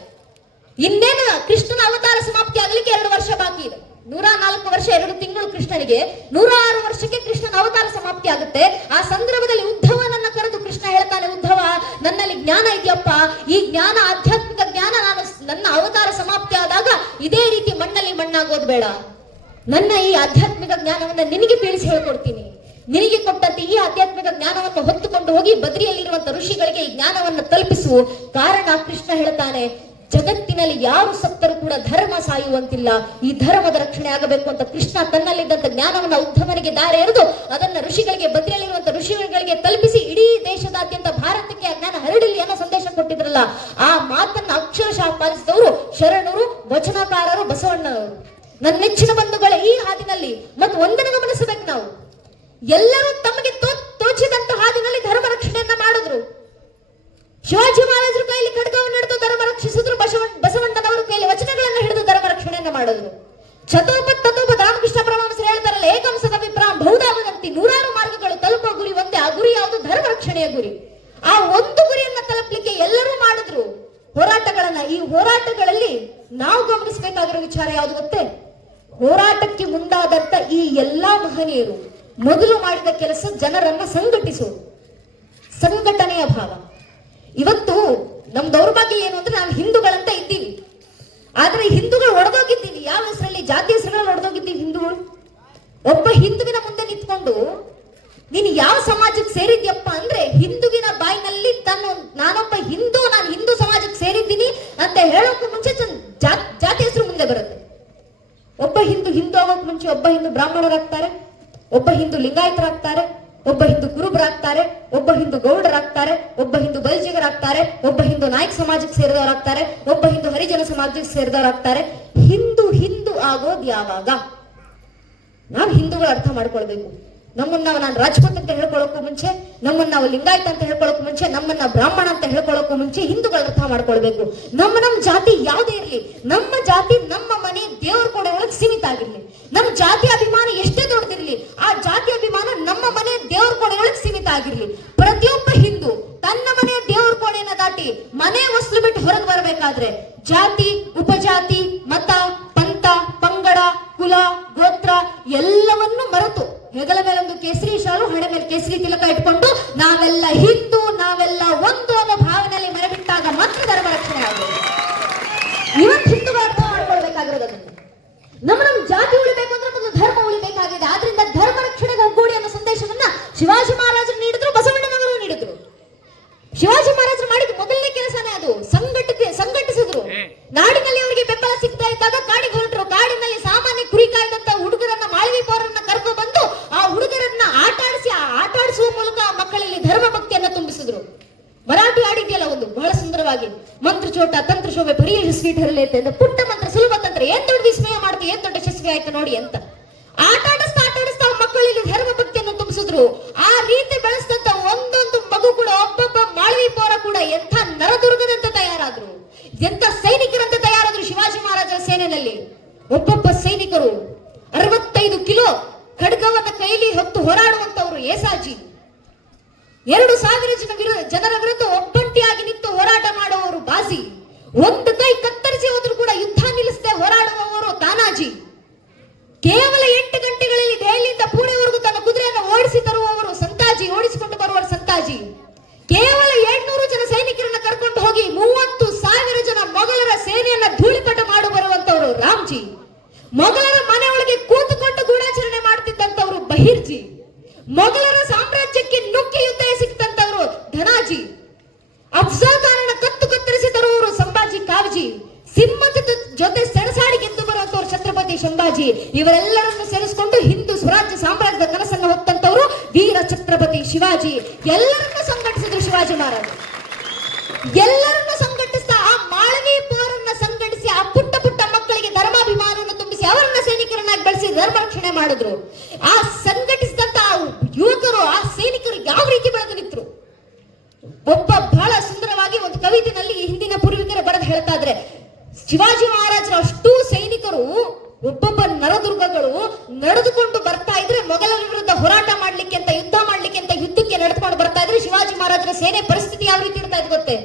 ಇನ್ನೇನು ಕೃಷ್ಣನ ಅವತಾರ ಸಮಾಪ್ತಿ ಆಗಲಿಕ್ಕೆ 2 ವರ್ಷ ಬಾಕಿ ಇದೆ. 104 ವರ್ಷ 2 ತಿಂಗಳು ಕೃಷ್ಣನಿಗೆ, 106 ವರ್ಷಕ್ಕೆ ಕೃಷ್ಣನ ಅವತಾರ ಸಮಾಪ್ತಿ ಆಗುತ್ತೆ. ಆ ಸಂದರ್ಭದಲ್ಲಿ ಉದ್ಧವನನ್ನ ಕರೆದು ಕೃಷ್ಣ ಹೇಳ್ತಾನೆ, ಉದ್ಧವ, ನನ್ನಲ್ಲಿ ಜ್ಞಾನ ಇದೆಯಪ್ಪ, ಈ ಜ್ಞಾನ ಆಧ್ಯಾತ್ಮಿಕ ಜ್ಞಾನ ನನ್ನ ಅವತಾರ ಸಮಾಪ್ತಿ ಆದಾಗ ಇದೇ ರೀತಿ ಮಣ್ಣಲ್ಲಿ ಮಣ್ಣಾಗೋದು ಬೇಡ. ನನ್ನ ಈ ಆಧ್ಯಾತ್ಮಿಕ ಜ್ಞಾನವನ್ನ ನಿನಗೆ ತಿಳಿಸಿ ಹೇಳ್ಕೊಡ್ತೀನಿ. ನಿನಗೆ ಕೊಟ್ಟಂತೆ ಈ ಆಧ್ಯಾತ್ಮಿಕ ಜ್ಞಾನವನ್ನು ಹೊತ್ತುಕೊಂಡು ಹೋಗಿ ಬದ್ರಿಯಲ್ಲಿರುವಂತ ಋಷಿಗಳಿಗೆ ಈ ಜ್ಞಾನವನ್ನು ತಲುಪಿಸು. ಕಾರಣ ಕೃಷ್ಣ ಹೇಳ್ತಾನೆ, ಜಗತ್ತಿನಲ್ಲಿ ಯಾರು ಸತ್ತರೂ ಕೂಡ ಧರ್ಮ ಸಾಯುವಂತಿಲ್ಲ, ಈ ಧರ್ಮದ ರಕ್ಷಣೆ ಆಗಬೇಕು ಅಂತ ಕೃಷ್ಣ ತನ್ನಲ್ಲಿದ್ದಂತ ಜ್ಞಾನವನ್ನ ಉದ್ಧವನಿಗೆ ದಾರಿ ಎರೆದು ಅದನ್ನ ಋಷಿಗಳಿಗೆ, ಬದ್ರಿಯಲ್ಲಿರುವಂತ ಋಷಿಗಳಿಗೆ ತಲುಪಿಸಿ ಇಡೀ ದೇಶದಾದ್ಯಂತ ಭಾರತಕ್ಕೆ ಆ ಜ್ಞಾನ ಹರಡಲಿ ಅನ್ನೋ ಸಂದೇಶ ಕೊಟ್ಟಿದ್ರಲ್ಲ, ಆ ಮಾತನ್ನ ಅಕ್ಷರಶಃ ಪಾಲಿಸಿದವರು ಶರಣರು, ವಚನಕಾರರು, ಬಸವಣ್ಣನವರು. ನನ್ನ ನೆಚ್ಚಿನ ಬಂಧುಗಳೇ, ಈ ಹಾದಿನಲ್ಲಿ ಮತ್ತು ಒಂದನ್ನು ಗಮನಿಸಬೇಕು, ನಾವು ಎಲ್ಲರೂ ತಮಗೆ ತೋಚಿದಂತ ಹಾದಿನಲ್ಲಿ ಧರ್ಮ ರಕ್ಷಣೆಯನ್ನ ಮಾಡಿದ್ರು. ಶಿವಾಜಿ ಮಹಾರಾಜರು ಕೈಲಿ ಖಡ್ಗವನ್ನು ಹಿಡಿದು ಧರ್ಮ ರಕ್ಷಿಸಿದ್ರು, ಬಸವಣ್ಣನವರು ಕೈಲಿ ವಚನಗಳನ್ನು ಹಿಡಿದು ಧರ್ಮ ರಕ್ಷಣೆಯನ್ನ ಮಾಡಿದ್ರು. ತಥೋಪತ್ ರಾಮಕೃಷ್ಣ ಪರಮಹಂಸರು ಹೇಳ್ತಾರಲ್ಲ, ಏಕಂಸದ ವಿಪ್ರಾಂ ಬಹುಧಾವದಂತಿ, 100 ಮಾರ್ಗಗಳು ತಲುಪುವ ಗುರಿ ಒಂದೇ. ಆ ಗುರಿ ಯಾವುದು? ಧರ್ಮ ರಕ್ಷಣೆಯ ಗುರಿ. ಆ ಒಂದು ಗುರಿಯನ್ನ ತಲುಪಲಿಕ್ಕೆ ಎಲ್ಲರೂ ಮಾಡಿದ್ರು ಹೋರಾಟಗಳನ್ನ. ಈ ಹೋರಾಟಗಳಲ್ಲಿ ನಾವು ಗಮನಿಸಬೇಕಾಗಿರೋ ವಿಚಾರ ಯಾವುದು ಗೊತ್ತೇ? ಹೋರಾಟಕ್ಕೆ ಮುಂದಾದಂತ ಈ ಎಲ್ಲಾ ಮಹನೀಯರು ಮೊದಲು ಮಾಡಿದ ಕೆಲಸ ಜನರನ್ನ ಸಂಘಟಿಸುವುದು, ಸಂಘಟನೆಯ ಭಾವ. ಇವತ್ತು ನಮ್ ದೌರ್ಭಾಗ್ಯ ಏನು ಅಂದ್ರೆ, ನಾವು ಹಿಂದೂಗಳಂತ ಇದ್ದೀವಿ, ಆದ್ರೆ ಹಿಂದೂಗಳು ಒಡೆದೋಗಿದ್ದೀವಿ. ಯಾವ ಹೆಸರಲ್ಲಿ? ಜಾತಿ ಹೆಸರುಗಳಲ್ಲಿ ಒಡೆದೋಗಿದ್ದೀವಿ ಹಿಂದೂಗಳು. ಒಬ್ಬ ಹಿಂದುವಿನ ಮುಂದೆ ನಿಂತ್ಕೊಂಡು ನೀನು ಯಾವ ಸಮಾಜಕ್ಕೆ ಸೇರಿದ್ಯಪ್ಪ ಅಂದ್ರೆ, ಹಿಂದುವಿನ ಬಾಯಿನಲ್ಲಿ ನಾನೊಬ್ಬ ಹಿಂದೂ, ನಾನು ಹಿಂದೂ ಸಮಾಜಕ್ಕೆ ಸೇರಿದ್ದೀನಿ ಅಂತ ಹೇಳೋಕೆ ಮುಂಚೆ ಜಾತಿ ಹೆಸರು ಮುಂದೆ ಬರುತ್ತೆ. ಒಬ್ಬ ಹಿಂದೂ ಆಗೋಕ್ ಮುಂಚೆ ಒಬ್ಬ ಹಿಂದೂ ಬ್ರಾಹ್ಮಣರಾಗ್ತಾರೆ, ಒಬ್ಬ ಹಿಂದೂ ಲಿಂಗಾಯತರಾಗ್ತಾರೆ, ಒಬ್ಬ ಹಿಂದೂ ಕುರುಬರಾಗ್ತಾರೆ, ಒಬ್ಬ ಹಿಂದೂ ಗೌಡರಾಗ್ತಾರೆ, ಒಬ್ಬ ಹಿಂದೂ ಬಲ್ಜಿಗರಾಗ್ತಾರೆ, ಒಬ್ಬ ಹಿಂದೂ ನಾಯಕ್ ಸಮಾಜಕ್ಕೆ ಸೇರಿದವರಾಗ್ತಾರೆ, ಒಬ್ಬ ಹಿಂದೂ ಹರಿಜನ ಸಮಾಜಕ್ಕೆ ಸೇರಿದವರಾಗ್ತಾರೆ. ಹಿಂದೂ ಆಗೋದು ಯಾವಾಗ? ನಾವು ಹಿಂದೂಗಳು ಅರ್ಥ ಮಾಡ್ಕೊಳ್ಬೇಕು. ನಮ್ಮನ್ನ ನಾನು ರಾಜಪೂತ್ ಅಂತ ಹೇಳ್ಕೊಳ್ಳೋಕ್ಕೂ ಮುಂಚೆ, ನಮ್ಮನ್ನ ನಾವು ಲಿಂಗಾಯತ ಅಂತ ಹೇಳ್ಕೊಳ್ಳೋಕ್ಕೂ ಮುಂಚೆ, ನಮ್ಮನ್ನ ಬ್ರಾಹ್ಮಣ ಅಂತ ಹೇಳ್ಕೊಳ್ಳೋಕ್ಕೂ ಮುಂಚೆ ಹಿಂದೂಗಳು ಅರ್ಥ ಮಾಡ್ಕೊಳ್ಬೇಕು. ನಮ್ಮ ಜಾತಿ ಯಾವುದೇ ಇರಲಿ, ನಮ್ಮ ಜಾತಿ ನಮ್ಮ ಮನೆ ದೇವ್ರ ಕೊಡೆ ಒಳಗೆ ಸೀಮಿತ ಆಗಿರ್ಲಿ. ನಮ್ಮ ಜಾತಿ ಅಭಿಮಾನ ಎಷ್ಟೇ ದೊಡ್ಡದಿರ್ಲಿ, ಆ ಜಾತಿ ಅಭಿಮಾನ ನಮ್ಮ ಮನೆ ದೇವ್ರ ಕೊಡೆ ಒಳಗೆ ಸೀಮಿತ ಆಗಿರ್ಲಿ. ಪ್ರತಿಯೊಬ್ಬ ಹಿಂದೂ ತನ್ನ ಮನೆಯ ದೇವ್ರ ಕೋಣೆಯನ್ನ ದಾಟಿ ಮನೆ ಹೊಸಲು ಬಿಟ್ಟು ಹೊರಗೆ ಬರಬೇಕಾದ್ರೆ ಜಾತಿ, ಉಪಜಾತಿ, ಮತ, ಪಂಥ, ಪಂಗಡ, ಕುಲ, ಗೋತ್ರ ಎಲ್ಲವನ್ನೂ ಮರೆತು ಹೆಗಲ ಮೇಲೆ ಒಂದು ಕೇಸರಿ ಶಾಲು, ಹಣೆ ಮೇಲೆ ಕೇಸರಿ ತಿಲಕ ಇಟ್ಕೊಂಡು ನಾವೆಲ್ಲ ಹಿಂದೂ, ನಾವೆಲ್ಲ ಒಂದು ಅನ್ನೋ ಭಾವನೆಯಲ್ಲಿ ಮರೆಬಿಟ್ಟಾಗ ಮಾತ್ರ ಧರ್ಮ ರಕ್ಷಣೆ ಆಗೋದು. ಇವತ್ತು ಹಿಂದೂಗಳು ಅರ್ಥ ಮಾಡ್ಕೊಳ್ಬೇಕಾಗಿರೋದು, ನಮ್ಮ ಜಾತಿ ಉಳಿಬೇಕು ಅಂದ್ರೆ ಒಂದು ಧರ್ಮ ಉಳಿಬೇಕಾಗಿದೆ. ಆದ್ರಿಂದ ಧರ್ಮ ರಕ್ಷಣೆಗೆ ಒಗ್ಗೂಡಿ ಅನ್ನೋ ಸಂದೇಶವನ್ನ ಶಿವಾಜಿ ಮಹಾರಾಜರು ನೀಡಿದ್ರು, ಬಸವಣ್ಣನವರು ನೀಡಿದ್ರು. ಶಿವಾಜಿ ಮಹಾರಾಜರು ಮಾಡಿದ ಮೊದಲನೇ ಕೆಲಸನೇ ಅದು, ಸಂಘಟಿಸಿದ್ರು. ನಾಡಿನಲ್ಲಿ ಅವರಿಗೆ ಬೆಂಬಲ ಸಿಗ್ತಾ ಇದ್ದಾಗ ಕಾಡಿಗೆ ಹೊರಟರು. ಕಾಡಿನಲ್ಲಿ ಸಾಮಾನ್ಯ ಕುರಿ ಕಾಯ್ದಂತ ಹುಡುಗರನ್ನ, ಮಾಳವಿ ಪೌರನ್ನ ಕರ್ಕೊ ಬಂದು ಆ ಹುಡುಗರನ್ನ ಆಟಾಡಿಸುವ ಮೂಲಕ ಆ ಮಕ್ಕಳಲ್ಲಿ ಧರ್ಮ ಭಕ್ತಿಯನ್ನ ತುಂಬಿಸಿದ್ರು. ಮರಾಠಿ ಆಡಿದ್ಯಲ್ಲ ಒಂದು ಬಹಳ ಸುಂದರವಾಗಿ, ಮಂತ್ರ ಚೋಟ ತಂತ್ರ ಶೋಭೆ ಪರಿಯ ಯಶಸ್ವಿ ಠರಲೇತೆ ಅಂತ, ಪುಟ್ಟ ಮಂತ್ರ ಸುಲಭ ತಂತ್ರ, ಏನ್ ದೊಡ್ಡ ವಿಸ್ಮಯ ಮಾಡ್ತೀವಿ, ಏನ್ ದೊಡ್ಡ ಯಶಸ್ವಿ ಆಯ್ತು ನೋಡಿ ಅಂತ ಆಟಾಡಿಸ್ತಾ ಮಕ್ಕಳಲ್ಲಿ ಧರ್ಮ ಭಕ್ತಿಯನ್ನು ತುಂಬಿಸಿದ್ರು. ಆ ರೀತಿ ಬೆಳೆಸಿದಂತ ಒಂದೊಂದು ಮಗು ಕೂಡ, ಒಬ್ಬೊಬ್ಬ ಮಾಳವಿ ಪೌರ ಕೂಡ ಎಂಥ ನರದುರ್ಗದಂತ ತಯಾರಾದ್ರು, ಎಂಥ ಸೈನಿಕರಂತ ತಯಾರಾದ್ರು ಶಿವಾಜಿ ಮಹಾರಾಜರ ಸೇನೆಯಲ್ಲಿ. ಒಬ್ಬೊಬ್ಬ ಸೈನಿಕರು 65 ಕಿಲೋ ಖಡ್ಗವನ್ನ ಕೈಲಿ ಹೊತ್ತು ಹೋರಾಡುವಂತವರು ಏಸಾಜಿ. 2,000 ಜನರ ವಿರುದ್ಧ ಒಬ್ಬಂಟಿಯಾಗಿ ನಿಂತು ಹೋರಾಟ ಮಾಡುವವರು ಬಾಜಿ. ಒಂದು ಕೈ ಕತ್ತರಿಸಿ ಹೋದ್ರು ಕೂಡ ಯುದ್ಧ ನಿಲ್ಲಿಸದೆ ಹೋರಾಡುವವರು ತಾನಾಜಿ. ಕೇವಲ 8 ಗಂಟೆಗಳಲ್ಲಿ ದೆಹಲಿಯಿಂದ ಪುಣೆವರೆಗೂ ತನ್ನ ಕುದುರೆಯನ್ನು ಓಡಿಸಿ ತರುವವರು ಸಂತಾಜಿ, ಓಡಿಸಿಕೊಂಡು ಬರುವವರು ಸಂತಾಜಿ. ಕೇವಲ 800 ಜನ ಸೈನಿಕರನ್ನ ಕರ್ಕೊಂಡು ಹೋಗಿ 30,000 ಜನ ಮೊಘಲರ ಸೇನೆಯನ್ನ ಧೂಳಿಪಟ ಮಾಡು ಬರುವಂತವರು ರಾಮ್ಜಿ. ಮೊಘಲರ ಮನೆಯೊಳಗೆ ಕೂತುಕೊಂಡು ಗೂಢಾಚರಣೆ ಮಾಡ್ತಿದ್ದಂತವರು ಬಹಿರ್ಜಿ. ಮೊಘಲರ ಸಾಮ್ರಾಜ್ಯಕ್ಕೆ ನುಗ್ಗಿ ಯುದ್ಧ ಸಿಕ್ತಂತವರು ಧನಾಜಿ. ಅಫ್ಜಲ್ ಖಾನನ ಕತ್ತು ಕತ್ತರಿಸಿ ತರುವವರು ಸಂಭಾಜಿ ಕಾವ್ಜಿ. ಸಿಂಹದ ಜೊತೆ ಸೆಣಸಾಡಿ ಗೆದ್ದು ಬರುವಂತವರು ಛತ್ರಪತಿ ಸಂಭಾಜಿ. ಇವರೆಲ್ಲರನ್ನು ಸೇರಿಸಿಕೊಂಡು ಹಿಂದೂ ಸ್ವರಾಜ್ಯ ಸಾಮ್ರಾಜ್ಯದ ಕನಸನ್ನು ಹೊತ್ತಂತವರು ವೀರ ಛತ್ರಪತಿ ಶಿವಾಜಿ. ಎಲ್ಲರನ್ನು ಸಂಘಟಿಸಿದ್ರು ಶಿವಾಜಿ ಮಹಾರಾಜ. ಎಲ್ಲರನ್ನು ಸಂಘಟಿಸ್ತಾ ಆ ಮಾಳವಿ ಪೋರನ್ನ ಸಂಘಟಿಸಿ ಆ ಪುಟ್ಟ ಪುಟ್ಟ ಮಕ್ಕಳಿಗೆ ಧರ್ಮಾಭಿಮಾನವನ್ನು ತುಂಬಿಸಿ ಅವರನ್ನ ಸೈನಿಕರನ್ನಾಗಿ ಬೆಳೆಸಿ ಧರ್ಮ ರಕ್ಷಣೆ ಮಾಡಿದ್ರು. ಆ ಸಂಘಟಿಸಿದಂತ ಯುವಕರು, ಆ ಸೈನಿಕರು ಯಾವ ರೀತಿ ಬೆಳೆದು ನಿಂತರು. ಒಬ್ಬ ಬಹಳ ಸುಂದರವಾಗಿ ಒಂದು ಕವಿತೆನಲ್ಲಿ ಹಿಂದಿನ ಪೂರ್ವಿಕರು ಬರೆದು ಹೇಳ್ತಾ ಇದ್ರೆ, ಶಿವಾಜಿ ಮಹಾರಾಜರ ಅಷ್ಟೂ ಸೈನಿಕರು ಒಬ್ಬೊಬ್ಬ ನರದುರ್ಗಗಳು ನಡೆದುಕೊಂಡು ಬರ್ತಾ ಇದ್ರೆ, ಮೊಘಲರ ವಿರುದ್ಧ ಹೋರಾಟ ಮಾಡ್ಲಿಕ್ಕೆ ಅಂತ, ಯುದ್ಧ ಮಾಡ್ಲಿಕ್ಕೆ ಅಂತ ಯುದ್ಧಕ್ಕೆ ನಡೆದುಕೊಂಡು ಬರ್ತಾ ಇದ್ರೆ ಶಿವಾಜಿ ಮಹಾರಾಜರ ಸೇನೆ ಪರಿಸ್ಥಿತಿ ಯಾವ ರೀತಿ ಇರ್ತಾ ಇದ್ ಗೊತ್ತೇ?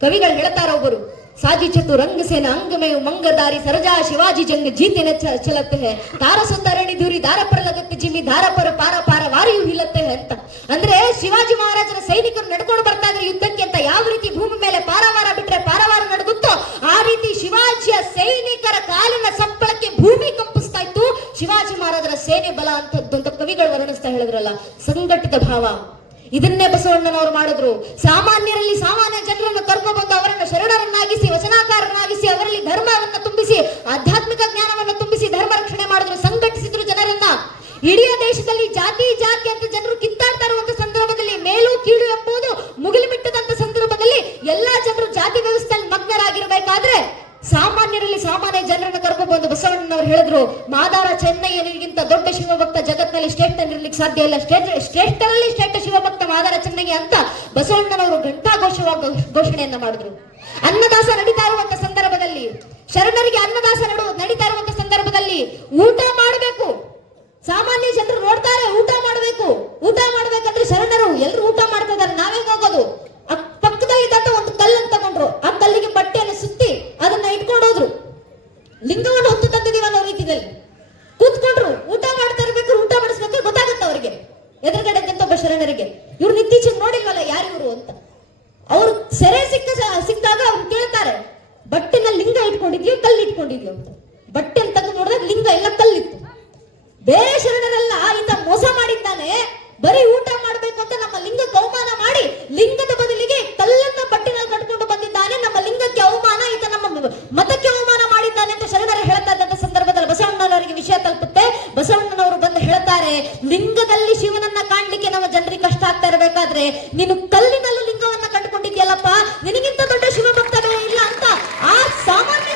ಕವಿಗಳು ಹೇಳ್ತಾರ ಒಬ್ಬರು, साजी चतु रंग सेना अंग में मंगदारी सरजा शिवाजी जंग जीते न चलते हैं तारा सुतरणी दूरी दार पर लगते जिम्मी दार पर पार पार वारियू हिलते हैं ಅಂತ ಅಂದ್ರೆ ಶಿವಾಜಿ ಮಹಾರಾಜರ ಸೈನಿಕರು ನಡ್ಕೊಂಡು ಬರ್ತಾ ಇದ್ರು ಯುದ್ಧಕ್ಕೆ ಅಂತ. ಯಾವ ರೀತಿ ಭೂಮಿ ಮೇಲೆ ಪಾರವಾರ ಬಿಟ್ರೆ ಪಾರವಾರ ನಡುಗುತ್ತೋ ಆ ರೀತಿ ಶಿವಾಜಿಯ ಸೈನಿಕರ ಕಾಲಿನ ಸಪ್ಪಳಕ್ಕೆ ಭೂಮಿ ಕಂಪಿಸ್ತಾ ಇತ್ತು ಶಿವಾಜಿ ಮಹಾರಾಜರ ಸೇನೆ ಬಲ ಅಂತದ್ದು ಅಂತ ಕವಿಗಳು ವರ್ಣಿಸ್ತಾ ಹೇಳಿದ್ರಲ್ಲ. ಸಂಘಟಿತ ಭಾವ ಇದನ್ನೇ ಬಸವಣ್ಣನವರು ಮಾಡಿದ್ರು. ಸಾಮಾನ್ಯರಲ್ಲಿ ಸಾಮಾನ್ಯ ಜನರನ್ನು ಕರ್ಕೊಂಡು ಬಂದು ಅವರನ್ನು ಶರಣರನ್ನಾಗಿಸಿ ವಚನಾಕಾರರನ್ನಾಗಿಸಿ ಅವರಲ್ಲಿ ಧರ್ಮವನ್ನು ತುಂಬಿಸಿ ಆಧ್ಯಾತ್ಮಿಕ ಜ್ಞಾನವನ್ನು ತುಂಬಿಸಿ ಧರ್ಮ ರಕ್ಷಣೆ ಮಾಡಿದ್ರು, ಸಂಘಟಿಸಿದ್ರು ಜನರನ್ನ. ಇಡೀ ದೇಶದಲ್ಲಿ ಜಾತಿ ಜಾತಿ ಅಂತ ಜನರು ಕಿತ್ತಾಡ್ತಾ ಇರುವಂತ ಸಂದರ್ಭದಲ್ಲಿ, ಮೇಲು ಕೀಳು ಎಂಬುದು ಮುಗಿಲು ಬಿಟ್ಟದಂತ ಸಂದರ್ಭದಲ್ಲಿ ಎಲ್ಲಾ ಜನರು ಜಾತಿ ವ್ಯವಸ್ಥೆಯಲ್ಲಿ ಮಗ್ನರಾಗಿರ್ಬೇಕಾದ್ರೆ ಸಾಮಾನ್ಯರಲ್ಲಿ ಸಾಮಾನ್ಯ ಜನರನ್ನು ಕರ್ಕೊಂಡು ಬಂದು ಬಸವಣ್ಣನವರು ಹೇಳಿದ್ರು, ಮಾದಾರ ಚೆನ್ನಯ್ಯನಿಗಿಂತ ದೊಡ್ಡ ಶಿವಭಕ್ತ ಜಗತ್ನಲ್ಲಿ ಶ್ರೇಷ್ಠನಿರ್ಲಿಕ್ಕೆ ಸಾಧ್ಯ ಇಲ್ಲ, ಶ್ರೇಷ್ಠರಲ್ಲಿ ಶ್ರೇಷ್ಠ ಶಿವಭಕ್ತ ಮಾದಾರ ಚೆನ್ನಯ್ಯ ಅಂತ ಬಸವಣ್ಣನವರು ಘಂಟಾಘೋಷವಾಗಿ ಘೋಷಣೆಯನ್ನ ಮಾಡಿದ್ರು. ಅನ್ನದಾಸ ನಡೀತಾ ಇರುವಂತ ಸಂದರ್ಭದಲ್ಲಿ, ಶರಣರಿಗೆ ಅನ್ನದಾಸ ನಡೀತಾ ಇರುವಂತ ಸಂದರ್ಭದಲ್ಲಿ ಊಟ ಮಾಡಬೇಕು. ಸಾಮಾನ್ಯ ಜನರು ನೋಡ್ತಾರೆ, ಊಟ ಮಾಡಬೇಕು. ಊಟ ಮಾಡ್ಬೇಕಂದ್ರೆ ಶರಣರು ಎಲ್ಲರೂ ಊಟ ಮಾಡ್ತಾ ಇದಾರೆ, ನಾವೇ ಹೋಗೋದು. ಪಕ್ಕದಲ್ಲಿ ಇದ್ದಂತ ಒಂದು ಕಲ್ಲನ್ನು ತಗೊಂಡ್ರು, ಆ ಕಲ್ಲಿಗೆ ಬಟ್ಟೆಯನ್ನು ಸುತ್ತಿ ಅದನ್ನ ಇಟ್ಕೊಂಡು ಹೋದ್ರು. ಲಿಂಗವನ್ನು ಹೊತ್ತು ತಂದಿದೀವ ಅನ್ನೋ ರೀತಿಯಲ್ಲಿ ಕೂತ್ಕೊಂಡ್ರು. ಊಟ ಮಾಡ್ತಾ ಇರ್ಬೇಕು, ಊಟ ಮಾಡಿಸ್ಬೇಕು, ಗೊತ್ತಾಗುತ್ತೆ ಅವರಿಗೆ ಎದುರುಗಡೆ ಒಬ್ಬ ಶರಣರಿಗೆ, ಇವ್ರು ಇತ್ತೀಚೆಗೆ ನೋಡಿಲ್ವಲ್ಲ ಯಾರು ಇವರು ಅಂತ. ಅವ್ರು ಸೆರೆ ಸಿಕ್ಕಾಗ ಅವ್ರು ಕೇಳ್ತಾರೆ, ಬಟ್ಟೆನ ಲಿಂಗ ಇಟ್ಕೊಂಡಿದ್ಯೋ ಕಲ್ಲು ಇಟ್ಕೊಂಡಿದ್ಯೋ ಅಂತ. ಬಟ್ಟೆ ತೆಗೆದು ನೋಡಿದಾಗ ಲಿಂಗ ಎಲ್ಲ ಕಲ್ಲಿತ್ತು. ಬೇರೆ ಶರಣರೆಲ್ಲ ಈತ ಮೋಸ ಮಾಡಿದ್ದಾನೆ, ಬರೀ ಊಟ ಮಾಡ್ಬೇಕು ಅಂತ ನಮ್ಮ ಲಿಂಗಕ್ಕೆ ಅವಮಾನ ಮಾಡಿ ಲಿಂಗದ ಬದಲಿಗೆ ಕಲ್ಲನ್ನ ಬಟ್ಟೆನಲ್ಲಿ ಕಟ್ಕೊಂಡು ಬಂದಿದ್ದಾನೆ, ನಮ್ಮ ಲಿಂಗಕ್ಕೆ ಅವಮಾನ, ಈತ ನಮ್ಮ ಮತಕ್ಕೆ ಅವಮಾನ ಮಾಡಿದ್ದಾನೆ ಅಂತ ಶರಣರು ಹೇಳ್ತಾ ಇದ್ದಂತ ಸಂದರ್ಭದಲ್ಲಿ ಬಸವಣ್ಣನವರಿಗೆ ವಿಷಯ ತಲುಪುತ್ತೆ. ಬಸವಣ್ಣನವರು ಬಂದು ಹೇಳ್ತಾರೆ, ಲಿಂಗದಲ್ಲಿ ಶಿವನನ್ನ ಕಾಣ್ಲಿಕ್ಕೆ ನಮ್ಮ ಜನರಿಗೆ ಕಷ್ಟ ಆಗ್ತಾ ಇರಬೇಕಾದ್ರೆ ನೀನು ಕಲ್ಲಿನಲ್ಲೂ ಲಿಂಗವನ್ನ ಕಂಡುಕೊಂಡಿದ್ಯಲ್ಲಪ್ಪ, ನಿನಗಿಂತ ದೊಡ್ಡ ಶಿವಭಕ್ತವೇ ಇಲ್ಲ ಅಂತ ಆ ಸಾಮಾನ್ಯ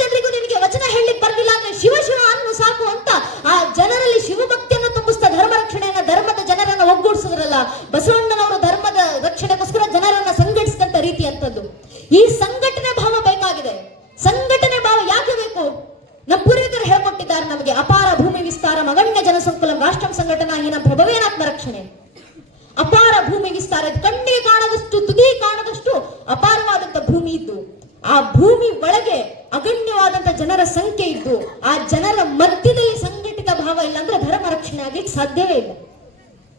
ಜನರಿಗೂ ನಿನಗೆ ವಚನ ಹೇಳಲಿಕ್ಕೆ ಬರಲಿಲ್ಲ ಅಂದ್ರೆ ಶಿವ ಶಿವ ಅನ್ನು ಸಾಕು ಅಂತ ಆ ಜನರಲ್ಲಿ ಶಿವಭಕ್ತಿಯನ್ನು ತುಂಬಿಸ್ತಾ ಧರ್ಮ ರಕ್ಷಣೆಯನ್ನ, ಧರ್ಮದ ಜನರನ್ನ ಒಗ್ಗೂಡಿಸಿದ್ರಲ್ಲ ಬಸವಣ್ಣನವರು. ಧರ್ಮದ ರಕ್ಷಣೆಗೋಸ್ಕರ ಜನರನ್ನ ಸಂಘಟಿಸಿದಂತ ರೀತಿ ಅಂತದ್ದು. ಈ ಸಂಘಟನೆ ಭಾವ ಬೇಕಾಗಿದೆ. ಸಂಘಟನೆ ಭಾವ ಯಾಕೆ ಬೇಕು? ನಮ್ಮ ಪೂರ್ವಿಕರು ಹೇಳ್ಕೊಟ್ಟಿದ್ದಾರೆ ನಮಗೆ, ಅಪಾರ ಭೂಮಿ ವಿಸ್ತಾರ ಅಗಣ್ಯ ಜನಸಂಕುಲಂ ರಾಷ್ಟ್ರಂ ಸಂಘಟನಾಹೀನ ಪ್ರಭವೇನಾತ್ಮ ರಕ್ಷಣೆ. ಅಪಾರ ಭೂಮಿ ವಿಸ್ತಾರ, ಕಣ್ಣಿಗೆ ಕಾಣದಷ್ಟು ತುದಿ ಕಾಣದಷ್ಟು ಅಪಾರವಾದಂತ ಭೂಮಿ ಇದ್ದು, ಆ ಭೂಮಿ ಒಳಗೆ ಅಗಣ್ಯವಾದಂತ ಜನರ ಸಂಖ್ಯೆ ಇದ್ದು, ಆ ಜನರ ಮಧ್ಯದಲ್ಲಿ ಸಂಘಟಿತ ಭಾವ ಇಲ್ಲ ಅಂದ್ರೆ ಧರ್ಮ ರಕ್ಷಣೆ ಆಗ್ಲಿಕ್ಕೆ ಸಾಧ್ಯವೇ ಇಲ್ಲ.